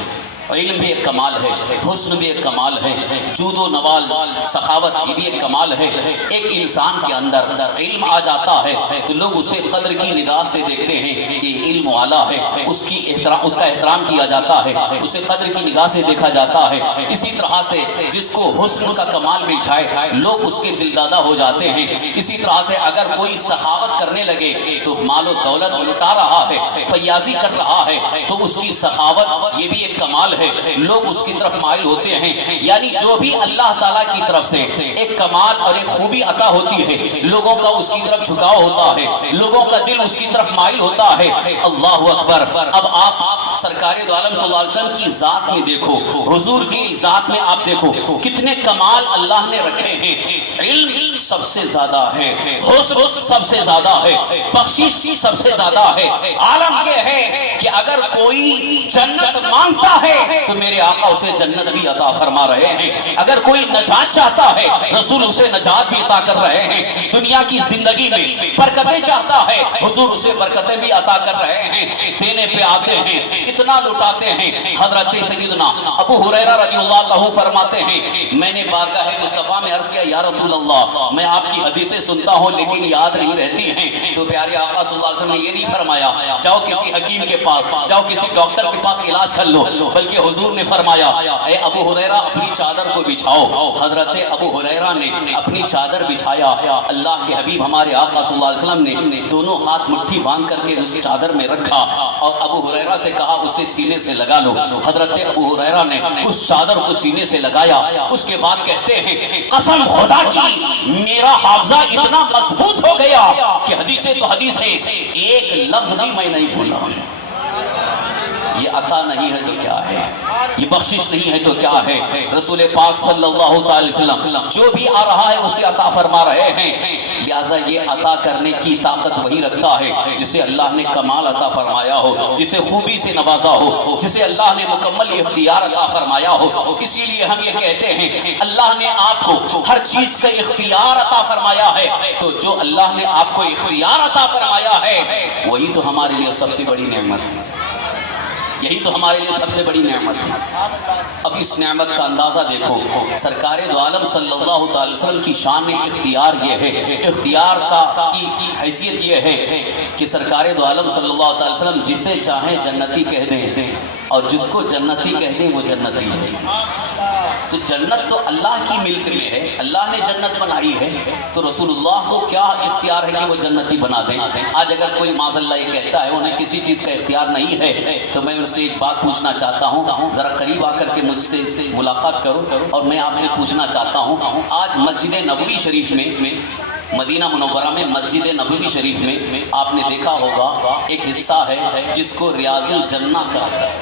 علم بھی ایک کمال ہے، حسن بھی ایک کمال ہے، جود و نوال سخاوت یہ بھی ایک کمال ہے. ایک انسان کے اندر علم آ جاتا ہے تو لوگ اسے قدر کی نگاہ سے دیکھتے ہیں کہ علم والا ہے، اس کا احترام کیا جاتا ہے، اسے قدر کی نگاہ سے دیکھا جاتا ہے. اسی طرح سے جس کو حسن کا کمال مل جائے لوگ اس کے دلدادہ ہو جاتے ہیں. اسی طرح سے اگر کوئی سخاوت کرنے لگے تو مال و دولت لٹا رہا ہے، فیاضی کر رہا ہے، تو اس کی سخاوت یہ بھی ایک کمال ہے، لوگ اس کی طرف مائل ہوتے ہیں. یعنی جو بھی اللہ تعالیٰ کی طرف سے ایک کمال اور ایک خوبی عطا ہوتی ہے، لوگوں کا اس کی طرف جھکاؤ ہوتا ہے، لوگوں کا دل اس کی طرف مائل ہوتا ہے. اللہ اکبر. اب آپ سرکار دو عالم صلی اللہ علیہ وسلم کی ذات میں دیکھو، حضور کی کی ذات میں آپ دیکھو کتنے کمال اللہ نے رکھے ہیں. علم سب سے زیادہ ہے, حسن سب سے زیادہ ہے, بخشش سب سے زیادہ ہے. عالم یہ ہے کہ اگر کوئی جنت مانگتا ہے تو میرے آقا اسے جنت بھی عطا فرما رہے ہیں. اگر کوئی نجات چاہتا ہے رسول اسے نجات بھی عطا کر رہے ہیں. دنیا کی زندگی میں برکتیں چاہتا ہے حضور اسے برکتیں بھی عطا کر رہے ہیں. دینے پہ آتے ہیں, اتنا لٹاتے ہیں. حضرت سیدنا ابو ہریرہ رضی اللہ عنہ فرماتے ہیں میں نے بارگاہ مصطفیٰ میں عرض کیا یا رسول اللہ میں آپ کی حدیثیں سنتا ہوں لیکن یاد نہیں رہتی ہیں. تو پیارے آقا صلی اللہ علیہ وسلم نے یہ نہیں فرمایا جاؤ کسی حکیم کے پاس, جاؤ کسی ڈاکٹر کے پاس علاج کر لو, بلکہ حضور نے فرمایا اے ابو ہریرہ اپنی چادر کو بچھاؤ. حضرت ابو ہریرہ نے اپنی چادر بچھایا. اللہ کے حبیب ہمارے آقا صلی اللہ علیہ وسلم نے دونوں ہاتھ مٹھی باندھ کر کے اس چادر میں رکھا اور ابو ہریرہ سے کہا اسے سینے سے لگا لو. حضرت ابو ہریرہ نے اس چادر کو سینے سے لگایا. اس کے بعد کہتے ہیں قسم خدا کی میرا حافظہ اتنا مضبوط ہو گیا کہ حدیثیں تو حدیث ہے, ایک لفظ بھی میں نہیں بھولا. یہ عطا نہیں ہے تو کیا ہے, یہ بخشش نہیں ہے تو کیا ہے. رسول پاک صلی اللہ علیہ وسلم جو بھی آ رہا ہے اسے عطا فرما رہے ہیں. لہٰذا یہ عطا کرنے کی طاقت وہی رکھتا ہے جسے اللہ نے کمال عطا فرمایا ہو, جسے خوبی سے نوازا ہو, جسے اللہ نے مکمل اختیار عطا فرمایا ہو. اسی لیے ہم یہ کہتے ہیں اللہ نے آپ کو ہر چیز کا اختیار عطا فرمایا ہے, تو جو اللہ نے آپ کو اختیار عطا فرمایا ہے وہی تو ہمارے لیے سب سے بڑی نعمت ہے. یہی تو ہمارے لیے سب سے بڑی نعمت ہے. اب اس نعمت کا اندازہ دیکھو. سرکار دو عالم صلی اللہ علیہ وسلم کی شان اختیار یہ ہے, اختیار کی حیثیت یہ ہے کہ سرکار دو عالم صلی اللہ علیہ وسلم جسے چاہیں جنتی کہہ دیں اور جس کو جنتی کہہ دیں وہ جنتی ہے. تو جنت تو اللہ کی ملک میں ہے, اللہ نے جنت بنائی ہے, تو رسول اللہ کو کیا اختیار ہے کہ وہ جنتی بنا دیں. آج اگر کوئی معاذ اللہ یہ کہتا ہے انہیں کسی چیز کا اختیار نہیں ہے تو میں ان سے ایک بات پوچھنا چاہتا ہوں, ذرا قریب آ کر کے مجھ سے ملاقات کرو اور میں آپ سے پوچھنا چاہتا ہوں آج مسجد نبوی شریف میں مدینہ منورہ میں مسجد نبوی شریف میں آپ نے دیکھا ہوگا ایک حصہ ہے جس کو ریاض الجنہ کہا ہے.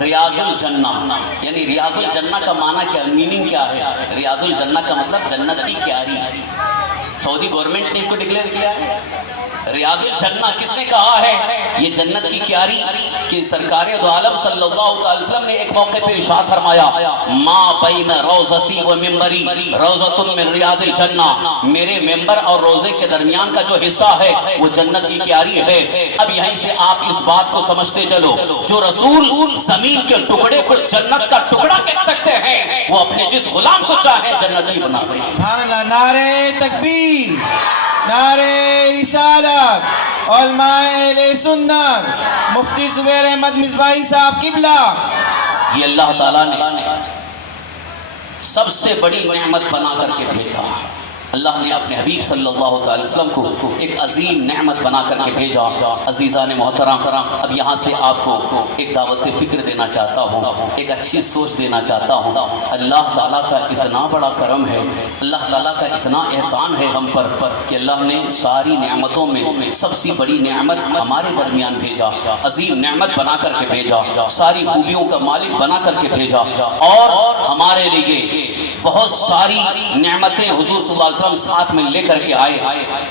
ریاض الجنہ یعنی ریاض الجنہ کا معنی کیا, میننگ کیا ہے؟ ریاض الجنہ کا مطلب جنت کی کیاری. سعودی گورنمنٹ نے اس کو ڈکلیئر کیا ہے. ریاض الجنہ کس نے کہا ہے؟ یہ جنت کی کیاری کہ سرکار دو عالم صلی اللہ علیہ وسلم نے ایک موقع پر ارشاد فرمایا ما بین روضتی و ممبری روضۃ من ریاض الجنہ, میرے ممبر اور روضے کے درمیان کا جو حصہ ہے وہ جنت کی کیاری ہے. اب یہیں سے آپ اس بات کو سمجھتے چلو جو رسول زمین کے ٹکڑے کو جنت کا ٹکڑا کہہ سکتے ہیں وہ اپنے جس غلام کو چاہے جنتی بنا دیں. سبحان اللہ. نعرہ تکبیر, نعرہ رسالت, علماء اہل سنت, مفتی زبیر احمد مصباحی صاحب قبلہ. یہ اللہ تعالیٰ نے سب سے بڑی نعمت بنا کر کے بھیجا. اللہ نے اپنے حبیب صلی اللہ علیہ وسلم کو ایک عظیم نعمت بنا کر کے بھیجا. عزیزان محترم, اب یہاں سے آپ کو ایک دعوت فکر دینا چاہتا ہوں, ایک اچھی سوچ دینا چاہتا ہوں. اللہ تعالیٰ کا اتنا بڑا کرم ہے, اللہ تعالیٰ کا اتنا احسان ہے ہم پر کہ اللہ نے ساری نعمتوں میں سب سے بڑی نعمت ہمارے درمیان بھیجا, عظیم نعمت بنا کر کے بھیجا, ساری خوبیوں کا مالک بنا کر کے بھیجا. اور ہمارے لیے بہت ساری نعمتیں حضور صلی اللہ علیہ وسلم ساتھ میں لے کر کے آئے.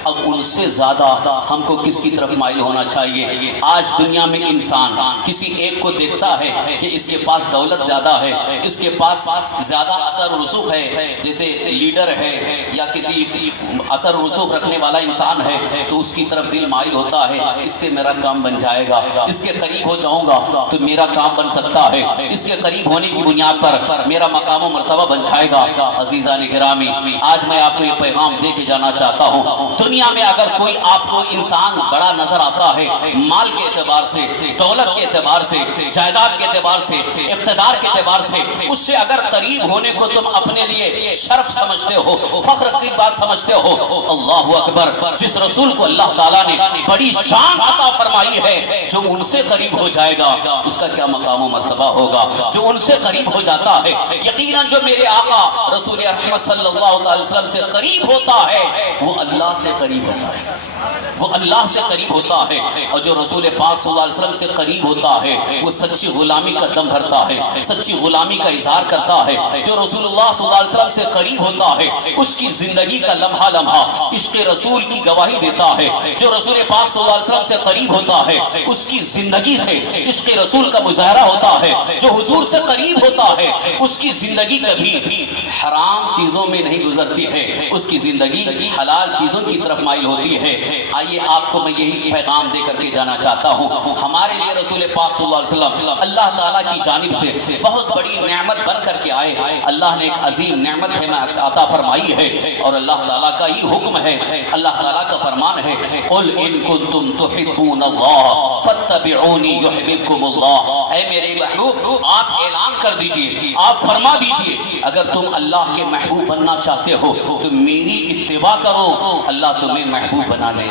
اب ان سے زیادہ ہم کو کس کی طرف مائل ہونا چاہیے؟ آج دنیا میں انسان کسی ایک کو دیکھتا ہے کہ اس کے پاس دولت زیادہ ہے, اس کے پاس زیادہ اثر و رسوخ ہے, جیسے لیڈر ہے یا کسی اثر و رسوخ رکھنے والا انسان ہے, تو اس کی طرف دل مائل ہوتا ہے اس سے میرا کام بن جائے گا, اس کے قریب ہو جاؤں گا تو میرا کام بن سکتا ہے, اس کے قریب ہونے کی بنیاد پر میرا مقام و مرتبہ بن جائے گا. عزیزان گرامی, آج میں آپ کو یہ پیغام دے کے جانا چاہتا ہوں, دنیا میں اگر کوئی آپ کو انسان بڑا نظر آتا ہے مال کے اعتبار سے, دولت کے اعتبار سے, جائیداد کے اعتبار سے, اقتدار کے اعتبار سے, اس سے اگر قریب ہونے کو تم اپنے لیے شرف سمجھتے ہو, فخر کی بات سمجھتے ہو, اللہ اکبر, جس رسول کو اللہ تعالیٰ نے بڑی شان عطا فرمائی ہے جو ان سے قریب ہو جائے گا اس کا کیا مقام و مرتبہ ہوگا. جو ان سے قریب ہو جاتا ہے, یقیناً جو میرے آقا رسول رحمت صلی اللہ علیہ وسلم سے قریب ہوتا ہے وہ اللہ سے قریب ہوتا ہے. وہ اللہ سے قریب ہوتا ہے، اور جو رسول پاک صلی اللہ علیہ وسلم سے قریب ہوتا ہے وہ سچی غلامی کا دم بھرتا ہے، سچی غلامی کا اظہار کرتا ہے۔ جو رسول اللہ صلی اللہ علیہ وسلم سے قریب ہوتا ہے اس کی زندگی کا لمحہ لمحہ عشق رسول کی گواہی دیتا ہے۔ جو رسول پاک صلی اللہ علیہ وسلم سے قریب ہوتا ہے اس کی زندگی سے عشق رسول کا مظاہرہ ہوتا ہے۔ جو حضور سے قریب ہوتا ہے اس کی زندگی کبھی حرام چیزوں میں نہیں گزرتی ہے، اس کی زندگی حلال چیزوں کی طرف مائل ہوتی ہے۔ آئیے آپ کو میں یہی پیغام دے کر کے جانا چاہتا ہوں، ہمارے لیے رسول پاک صلی اللہ علیہ وسلم اللہ تعالیٰ کی جانب سے بہت بڑی نعمت بن کر کے آئے۔ اللہ نے ایک عظیم نعمت ہمیں عطا فرمائی ہے، اور اللہ تعالیٰ کا ہی حکم ہے، اللہ تعالیٰ کا فرمان ہے، قل ان کنتم تحبون اللہ فاتبعونی یحببکم اللہ۔ اے میرے محبوب آپ اعلان کر دیجئے، آپ فرما دیجئے، اگر تم اللہ کے محبوب بننا چاہتے ہو تو میری اتباع کرو، اللہ تمہیں محبوب بنا لے۔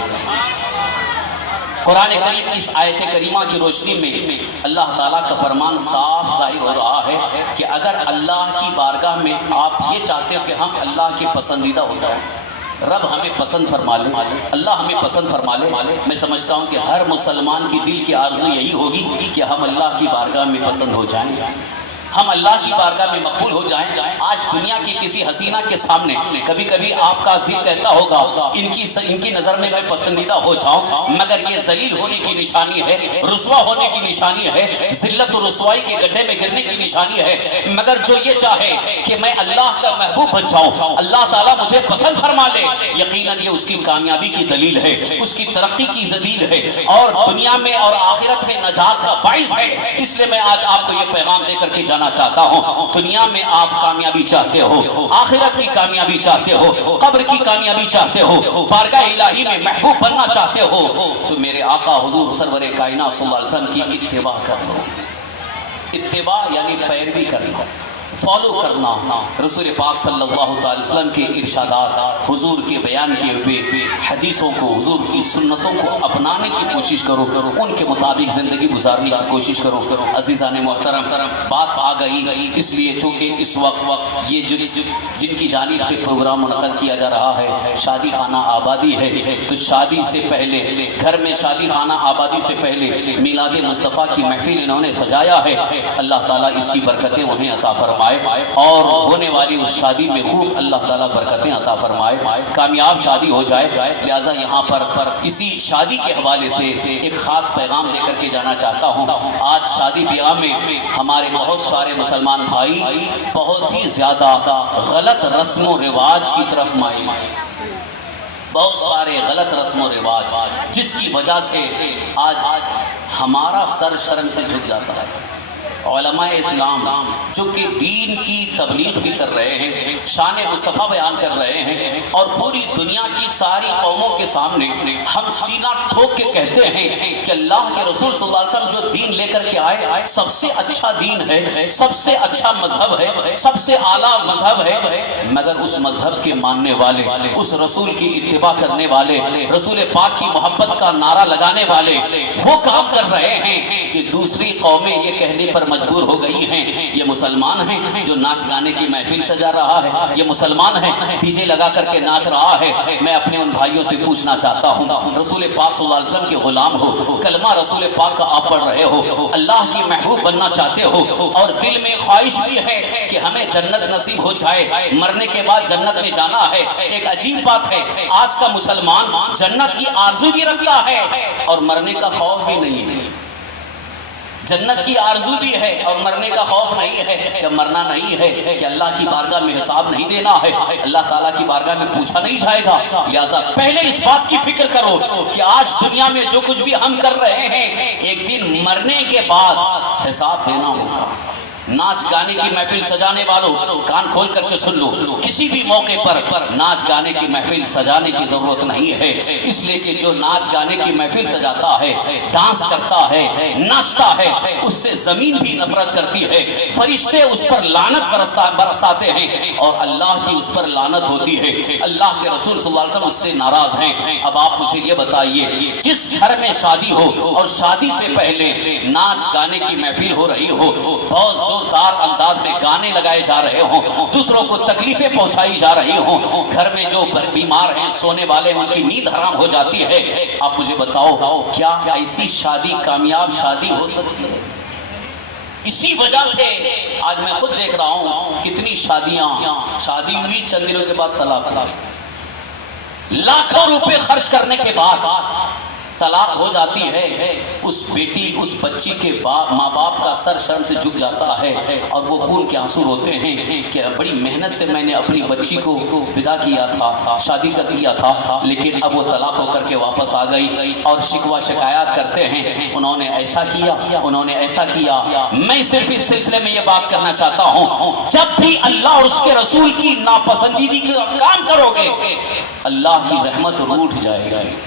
قرآن کریم کی اس آیت کریمہ کی روشنی میں اللہ تعالیٰ کا فرمان صاف ظاہر ہو رہا ہے کہ اگر اللہ کی بارگاہ میں آپ یہ چاہتے ہو کہ ہم اللہ کے پسندیدہ ہو جائیں، رب ہمیں پسند فرما لے، اللہ ہمیں پسند فرما لے، میں سمجھتا ہوں کہ ہر مسلمان کی دل کی آرزو یہی ہوگی کہ ہم اللہ کی بارگاہ میں پسند ہو جائیں، ہم اللہ کی بارگاہ میں مقبول ہو جائیں۔ آج دنیا کی کسی حسینہ کے سامنے کبھی کبھی آپ کا دل کہتا ہوگا ان کی نظر میں میں پسندیدہ ہو جاؤں، مگر یہ ذلیل ہونے کی نشانی ہے، رسوا ہونے کی نشانی ہے، ذلت و رسوائی کے گڈھے میں گرنے کی نشانی ہے۔ مگر جو یہ چاہے کہ میں اللہ کا محبوب بن جاؤں، اللہ تعالیٰ مجھے پسند فرما لے، یقیناً یہ اس کی کامیابی کی دلیل ہے، اس کی ترقی کی دلیل ہے، اور دنیا میں اور آخرت میں نجات کا باعث ہے۔ اس لیے میں آج آپ کو یہ پیغام دے کر کے چاہتا ہوں، دنیا میں آپ کامیابی چاہتے ہو، آخرت کی کامیابی چاہتے ہو، قبر کی کامیابی چاہتے ہو، بارگاہ الہی میں محبوب بننا چاہتے ہو، تو میرے آقا حضور سرور کائنات صلی اللہ علیہ وسلم کی اتباع کر لو۔ اتباع یعنی پیروی کرنا، فالو کرنا، رسول پاک صلی اللہ علیہ وسلم کے ارشادات، حضور کے بیان کیے ہوئے حدیثوں کو، حضور کی سنتوں کو اپنانے کی کوشش کرو، ان کے مطابق زندگی گزارنے کی کوشش کرو۔ عزیزان محترم، بات آ گئی اس لیے چونکہ اس وقت یہ جن کی جانب سے پروگرام منعقد کیا جا رہا ہے شادی خانہ آبادی ہے، تو شادی سے پہلے گھر میں شادی خانہ آبادی سے پہلے میلاد مصطفیٰ کی محفل انہوں نے سجایا ہے۔ اللہ تعالیٰ اس کی برکتیں انہیں عطا فرمائے، اور ہونے والی اس شادی میں خوب اللہ تعالیٰ برکتیں عطا فرمائے، کامیاب شادی ہو جائے۔ لہٰذا یہاں پر اسی شادی کے حوالے سے ایک خاص پیغام دے کر کے جانا چاہتا ہوں۔ آج شادی بیاہ میں ہمارے بہت سارے مسلمان بھائی بہت ہی زیادہ غلط رسم و رواج کی طرف مائل ہیں، بہت سارے غلط رسم و رواج، جس کی وجہ سے آج ہمارا سر شرم سے جھک جاتا ہے۔ علماء اسلام جو کہ دین کی تبلیغ بھی کر رہے ہیں، شان مصطفیٰ بیان کر رہے ہیں، اور پوری دنیا کی ساری قوموں کے سامنے ہم سینہ ٹھوک کے کہتے ہیں کہ اللہ کے رسول صلی اللہ علیہ وسلم جو دین لے کر کے آئے سب سے اچھا دین ہے، سب سے اچھا مذہب ہے، سب سے اعلیٰ مذہب ہے، مگر اس مذہب کے ماننے والے، اس رسول کی اتباع کرنے والے، رسول پاک کی محبت کا نعرہ لگانے والے وہ کام کر رہے ہیں کہ دوسری قومیں یہ کہنے پر مجبور ہو گئی ہیں یہ مسلمان ہیں جو ناچ گانے کی محفل سجا رہا ہے، یہ مسلمان ہیں ڈی جے لگا کر کے ناچ رہا ہے۔ میں اپنے ان بھائیوں سے پوچھنا چاہتا ہوں، رسول پاک صلی اللہ علیہ وسلم کے غلام ہو، کلمہ رسول پاک کا آپ پڑھ رہے ہو، اللہ کی محبوب بننا چاہتے ہو، اور دل میں خواہش بھی ہے کہ ہمیں جنت نصیب ہو جائے، مرنے کے بعد جنت میں جانا ہے۔ ایک عجیب بات ہے، آج کا مسلمان جنت کی آرزو بھی رکھتا ہے اور مرنے کا خوف بھی نہیں ہے، جنت کی آرزو بھی ہے اور مرنے کا خوف نہیں ہے، کہ مرنا نہیں ہے، کہ اللہ کی بارگاہ میں حساب نہیں دینا ہے، اللہ تعالیٰ کی بارگاہ میں پوچھا نہیں جائے گا۔ لہذا پہلے اس بات کی فکر کرو کہ آج دنیا میں جو کچھ بھی ہم کر رہے ہیں ایک دن مرنے کے بعد حساب دینا ہوگا۔ ناچ گانے کی محفل سجانے والوں کان کھول کر کے سن لو، کسی بھی موقع پر ناچ گانے کی محفل سجانے کی ضرورت نہیں ہے، اس لیے کہ جو ناچ گانے کی محفل سجاتا ہے، ڈانس کرتا ہے، ناچتا ہے، اس سے زمین بھی نفرت کرتی ہے، فرشتے اس پر لعنت برساتے ہیں اور اللہ کی اس پر لعنت ہوتی ہے، اللہ کے رسول صلی اللہ علیہ وسلم اس سے ناراض ہیں۔ اب آپ مجھے یہ بتائیے، جس گھر میں شادی ہو اور شادی سے پہلے ناچ گانے کی محفل ہو رہی ہو، بہت زور زوردار انداز میں گانے لگائے جا رہے ہوں، دوسروں کو تکلیفیں پہنچائی جا رہی ہوں، گھر میں جو بیمار ہیں سونے والے ان کی نیند حرام ہو جاتی ہے، آپ مجھے بتاؤ کیا ایسی شادی کامیاب شادی ہو سکتی ہے؟ اسی وجہ سے آج میں خود دیکھ رہا ہوں کتنی شادیاں شادی ہوئی چند دنوں کے بعد طلاق، لاکھوں روپے خرچ کرنے کے بعد طلاق ہو جاتی ہے، اس بیٹی اس بچی کے ماں باپ کا سر شرم سے جھک جاتا ہے اور وہ خون کے آنسو روتے ہیں کہ بڑی محنت سے میں نے اپنی بچی کو ودا کیا تھا، شادی کر دیا تھا، لیکن اب وہ طلاق ہو کر کے واپس آ گئی اور شکوہ شکایات کرتے ہیں انہوں نے ایسا کیا، انہوں نے ایسا کیا۔ میں صرف اس سلسلے میں یہ بات کرنا چاہتا ہوں، جب بھی اللہ اور اس کے رسول کی ناپسندیدگی کا کام کرو گے اللہ کی رحمت روٹ جائے گی،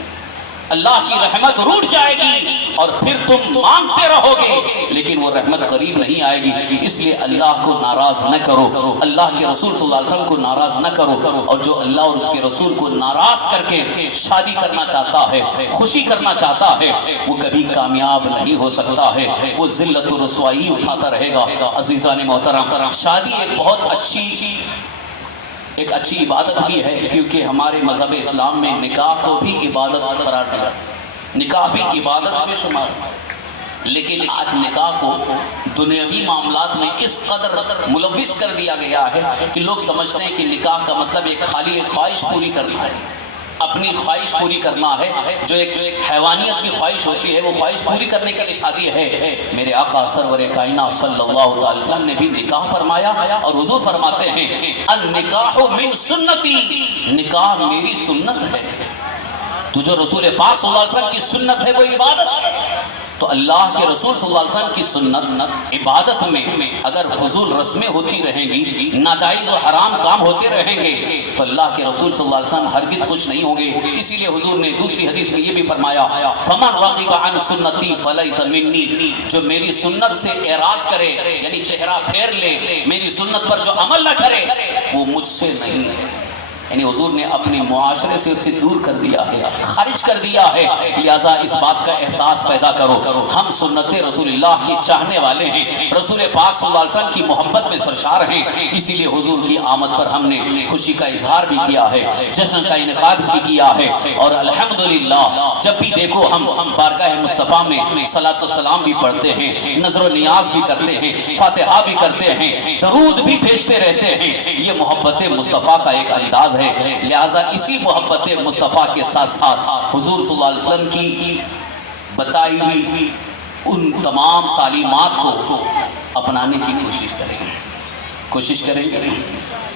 اللہ کی رحمت روٹ جائے گی اور پھر تم مانگتے رہو گے لیکن وہ رحمت قریب نہیں آئے گی۔ اس لیے اللہ کو ناراض نہ کرو، اللہ کے رسول صلی اللہ علیہ وسلم کو ناراض نہ کرو، اور جو اللہ اور اس کے رسول کو ناراض کر کے شادی کرنا چاہتا ہے، خوشی کرنا چاہتا ہے، وہ کبھی کامیاب نہیں ہو سکتا ہے، وہ ذلت و رسوائی اٹھاتا رہے گا۔ عزیزان محترم، شادی ایک بہت ایک اچھی عبادت بھی ہے، کیونکہ ہمارے مذہب اسلام میں نکاح کو بھی عبادت قرار دیا، نکاح بھی عبادت میں شمار، لیکن آج نکاح کو دنیاوی معاملات میں اس قدر ملوث کر دیا گیا ہے کہ لوگ سمجھتے ہیں کہ نکاح کا مطلب ایک خالی ایک خواہش پوری کرنا ہے، اپنی خواہش پوری کرنا ہے، جو ایک حیوانیت کی خواہش ہوتی ہے وہ خواہش پوری کرنے کے لیے شادی ہے۔ میرے آقا سرور کائنات صلی اللہ علیہ وسلم نے بھی نکاح فرمایا اور حضور فرماتے ہیں النکاح من سنتی، نکاح میری سنت ہے، تو جو رسول پاک صلی اللہ علیہ وسلم کی سنت ہے وہ عبادت ہے۔ تو اللہ کے رسول صلی اللہ علیہ وسلم کی سنت عبادت میں اگر فضول رسمیں ہوتی رہیں گی، ناجائز و حرام کام ہوتے رہیں گے تو اللہ کے رسول صلی اللہ علیہ وسلم ہرگز خوش نہیں ہوں گے۔ اسی لیے حضور نے دوسری حدیث میں یہ بھی فرمایا فمن رغب عن سنتی فلیس منی، جو میری سنت سے اعراض کرے یعنی چہرہ پھیر لے، میری سنت پر جو عمل نہ کرے وہ مجھ سے نہیں ہے، یعنی حضور نے اپنے معاشرے سے اسے دور کر دیا ہے، خارج کر دیا ہے۔ لہذا اس بات کا احساس پیدا کرو ہم سنت رسول اللہ کے چاہنے والے ہیں، رسول پاک صلی اللہ علیہ وسلم کی محبت میں سرشار ہیں، اسی لیے حضور کی آمد پر ہم نے خوشی کا اظہار بھی کیا ہے، جشن کا انعقاد بھی کیا ہے، اور الحمدللہ جب بھی دیکھو ہم بارگاہ مصطفیٰ میں صلاۃ و سلام بھی پڑھتے ہیں، نظر و نیاز بھی کرتے ہیں، فاتحہ بھی کرتے ہیں، درود بھی بھیجتے رہتے ہیں، یہ محبت مصطفیٰ کا ایک انداز ہے۔ لہذا اسی محبت مصطفیٰ کے ساتھ ساتھ حضور صلی اللہ علیہ وسلم کی بتائی ہوئی ان تمام تعلیمات کو اپنانے کی کوشش کریں گے۔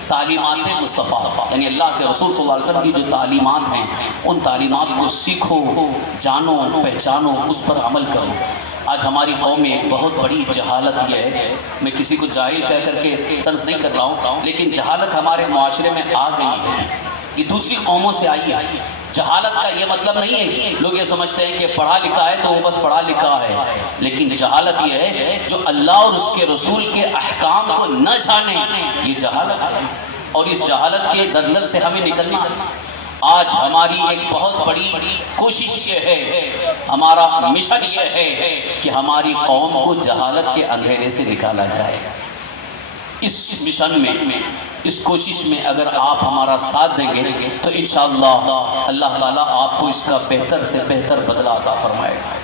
تعلیمات مصطفیٰ یعنی اللہ کے رسول صلی اللہ علیہ وسلم کی جو تعلیمات ہیں ان تعلیمات کو سیکھو، جانو، پہچانو، اس پر عمل کرو۔ آج ہماری قوم میں ایک بہت بڑی جہالت یہ ہے، میں کسی کو جاہل کہہ کر کے طنز نہیں کر رہا ہوں، لیکن جہالت ہمارے معاشرے میں آ گئی ہے، یہ دوسری قوموں سے آئی ہے۔ جہالت کا یہ مطلب نہیں ہے لوگ یہ سمجھتے ہیں کہ پڑھا لکھا ہے تو وہ بس پڑھا لکھا ہے، لیکن جہالت یہ ہے جو اللہ اور اس کے رسول کے احکام کو نہ جانے، یہ جہالت ہے، اور اس جہالت کے دلدل سے ہمیں نکلنا ہے۔ آج ہماری ایک بہت بڑی کوشش یہ ہے، ہمارا مشن یہ ہے کہ ہماری قوم کو جہالت کے اندھیرے سے نکالا جائے۔ اس مشن میں، اس کوشش میں اگر آپ ہمارا ساتھ دیں گے تو انشاءاللہ اللہ تعالیٰ آپ کو اس کا بہتر سے بہتر بدلہ عطا فرمائے گا۔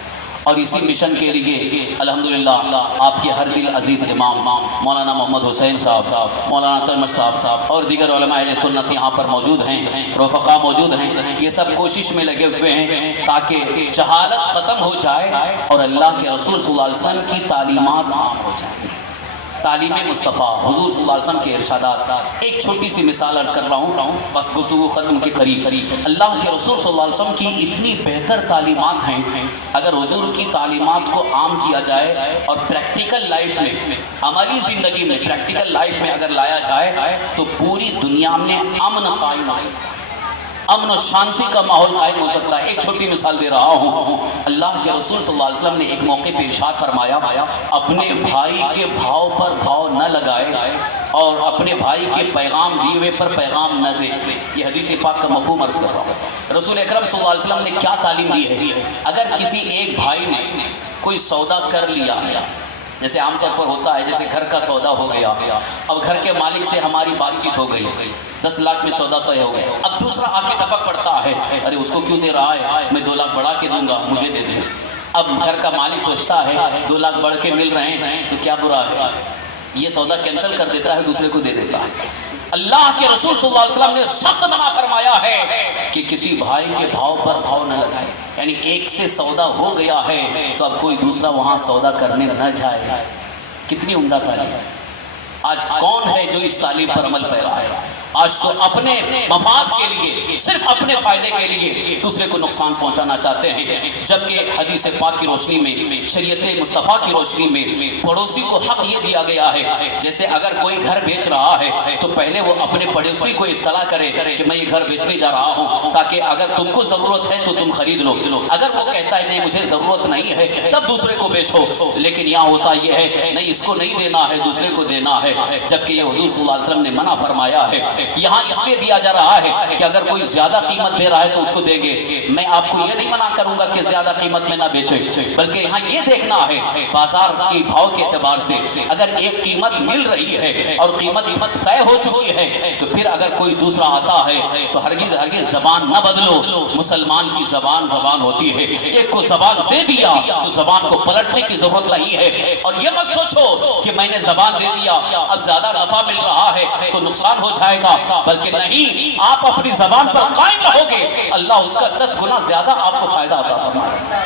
اور اسی مشن کے لیے الحمدللہ آپ کے ہر دل عزیز امام مولانا محمد حسین صاحب، مولانا ترمش صاحب اور دیگر علماء اہل سنت یہاں پر موجود ہیں، رفقا موجود ہیں، یہ سب کوشش میں لگے ہوئے ہیں تاکہ جہالت ختم ہو جائے اور اللہ کے رسول صلی اللہ علیہ وسلم کی تعلیمات عام ہو جائیں۔ تعلیم مصطفیٰ حضور صلی اللہ علیہ وسلم کے ارشادات، ایک چھوٹی سی مثال عرض کر رہا ہوں بس گفتگو ختم کے قریب۔ اللہ کے رسول صلی اللہ علیہ وسلم کی اتنی بہتر تعلیمات ہیں، اگر حضور کی تعلیمات کو عام کیا جائے اور پریکٹیکل لائف میں، عملی زندگی میں، پریکٹیکل لائف میں اگر لایا جائے تو پوری دنیا میں امن قائم ہو سکتا ہے، امن و شانتی کا ماحول قائم ہو سکتا ہے۔ ایک چھوٹی مثال دے رہا ہوں، اللہ کے رسول صلی اللہ علیہ وسلم نے ایک موقع پہ ارشاد فرمایا اپنے بھائی کے بھاؤ پر بھاؤ نہ لگائے اور اپنے بھائی کے پیغام دیے ہوئے پر پیغام نہ دے۔ یہ حدیث پاک کا مفہوم عرض کر رہا ہوں۔ رسول اکرم صلی اللہ علیہ وسلم نے کیا تعلیم دی ہے؟ اگر کسی ایک بھائی نے کوئی سودا کر لیا جیسے عام طور پر ہوتا ہے، جیسے گھر کا سودا ہو گیا، اب گھر کے مالک سے ہماری بات چیت ہو گئی، 10 لاکھ میں سودا طے ہو گیا، اب دوسرا آ کے ٹپک پڑتا ہے، ارے اس کو کیوں دے رہا ہے، میں 2 لاکھ بڑھا کے دوں گا، مجھے دے دے۔ اب گھر کا مالک سوچتا ہے 2 لاکھ بڑھ کے مل رہے ہیں تو کیا برا ہے، یہ سودا کینسل کر دیتا ہے، دوسرے کو دے دیتا ہے۔ اللہ کے رسول صلی اللہ علیہ وسلم نے سخت منع فرمایا ہے کہ کسی بھائی کے بھاؤ پر بھاؤ نہ لگائے، یعنی ایک سے سودا ہو گیا ہے تو اب کوئی دوسرا وہاں سودا کرنے نہ جائے۔ کتنی عمدہ تعلیم ہے۔ آج کون ہے جو اس تعلیم پر عمل پیرا ہے؟ آج تو اپنے مفاد کے لیے، صرف اپنے فائدے کے لیے دوسرے کو نقصان پہنچانا چاہتے ہیں، جبکہ حدیث پاک کی روشنی میں، شریعت مصطفیٰ کی روشنی میں پڑوسی کو حق یہ دیا گیا ہے، جیسے اگر کوئی گھر بیچ رہا ہے تو پہلے وہ اپنے پڑوسی کو اطلاع کرے کہ میں یہ گھر بیچنے جا رہا ہوں، تاکہ اگر تم کو ضرورت ہے تو تم خرید لو، اگر وہ کہتا ہے نہیں مجھے ضرورت نہیں ہے تب دوسرے کو بیچو۔ لیکن یہاں ہوتا یہ ہے نہیں، اس کو نہیں دینا ہے، دوسرے کو دینا ہے، جبکہ یہ حضور صلی اللہ علیہ وسلم نے منع فرمایا ہے۔ یہاں اس لیے دیا جا رہا ہے کہ اگر کوئی زیادہ قیمت دے رہا ہے تو اس کو دیں گے، میں آپ کو یہ نہیں منع کروں گا کہ زیادہ قیمت میں نہ بیچے، بلکہ یہاں یہ دیکھنا ہے بازار کی بھاؤ کے اعتبار سے، اگر ایک قیمت مل رہی ہے اور قیمت طے ہو چکی ہے تو پھر اگر کوئی دوسرا آتا ہے تو ہرگز زبان نہ بدلو۔ مسلمان کی زبان ہوتی ہے، ایک کو زبان دے دیا تو زبان کو پلٹنے کی ضرورت نہیں ہے، اور یہ مت سوچو کہ میں نے زبان دے دیا اب زیادہ نفع مل رہا ہے تو نقصان ہو جائے گا، بلکہ نہیں، آپ اپنی زبان پر قائم رہو گے، اللہ اس کا 10 گنا زیادہ آپ کو فائدہ عطا فرمائے گا۔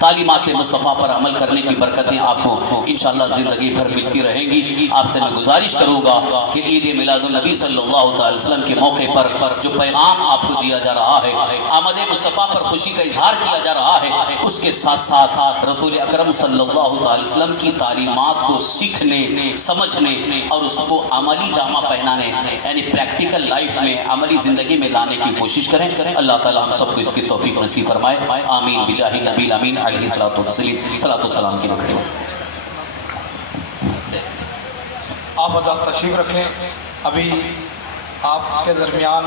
تعلیمات مصطفیٰ پر عمل کرنے کی برکتیں آپ کو انشاءاللہ زندگی بھر ملتی رہیں گی۔ آپ سے میں گزارش کروں گا کہ عید میلاد النبی صلی اللہ تعالی وسلم کے موقع پر جو پیغام آپ کو دیا جا رہا ہے، آمد مصطفیٰ پر خوشی کا اظہار کیا جا رہا ہے، اس کے ساتھ ساتھ رسول اکرم صلی اللہ تعالی وسلم کی تعلیمات کو سیکھنے، سمجھنے اور اس کو عملی جامہ پہنانے، یعنی پریکٹیکل لائف میں، عملی زندگی میں لانے کی کوشش کریں۔ اللہ تعالی ہم سب کو اس کی توفیق نصیب فرمائے، آمین بجاہ نبی الامین علیہ الصلاۃ والسلام کی نقل۔ آپ حضرات تشریف رکھیں۔ ابھی آپ کے درمیان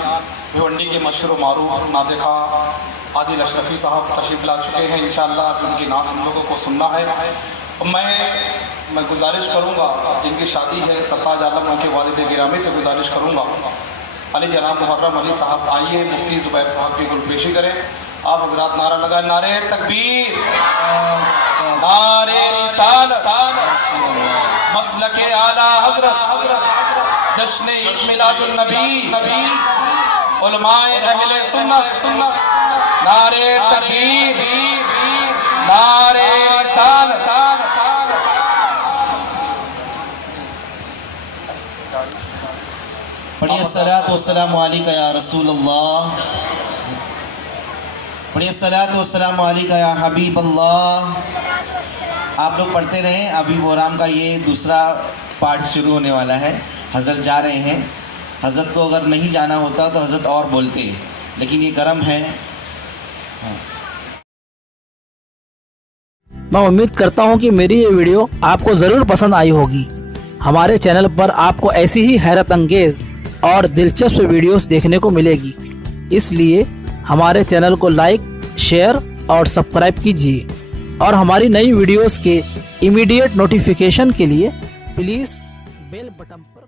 بھیونڈی کے مشہور و معروف نعت خواں عادل اشرفی صاحب تشریف لا چکے ہیں، انشاءاللہ ان کی نعت ہم لوگوں کو سننا ہے۔ میں گزارش کروں گا، جن کی شادی ہے سرتاج عالم ان کے والد گرامی سے گزارش کروں گا، علی جناب محرم علی صاحب آئیے مفتی زبیر صاحب کی گل پیشی کریں۔ آپ حضرات نعرہ لگائیں، نعرہ تکبیر، نعرہ رسالت، مسلک اعلیٰ حضرت، جشن عید میلاد النبی، علماء اہل سنت، نعرہ تکبیر، نعرہ رسالت۔ پڑھیے الصلاۃ والسلام علیکہ یا رسول اللہ، پڑھیے الصلاۃ والسلام علیکہ یا حبیب اللہ۔ آپ لوگ پڑھتے رہیں، ابھی محرم کا یہ دوسرا پارٹ شروع ہونے والا ہے، حضرت جا رہے ہیں۔ حضرت کو اگر نہیں جانا ہوتا تو حضرت اور بولتے، لیکن یہ کرم ہے۔ میں امید کرتا ہوں کہ میری یہ ویڈیو آپ کو ضرور پسند آئی ہوگی۔ ہمارے چینل پر آپ کو ایسی ہی حیرت انگیز اور دلچسپ ویڈیوز دیکھنے کو ملے گی، اس لیے ہمارے چینل کو لائک، شیئر اور سبسکرائب کیجیے، اور ہماری نئی ویڈیوز کے امیڈیٹ نوٹیفیکیشن کے لیے پلیز بیل بٹن پر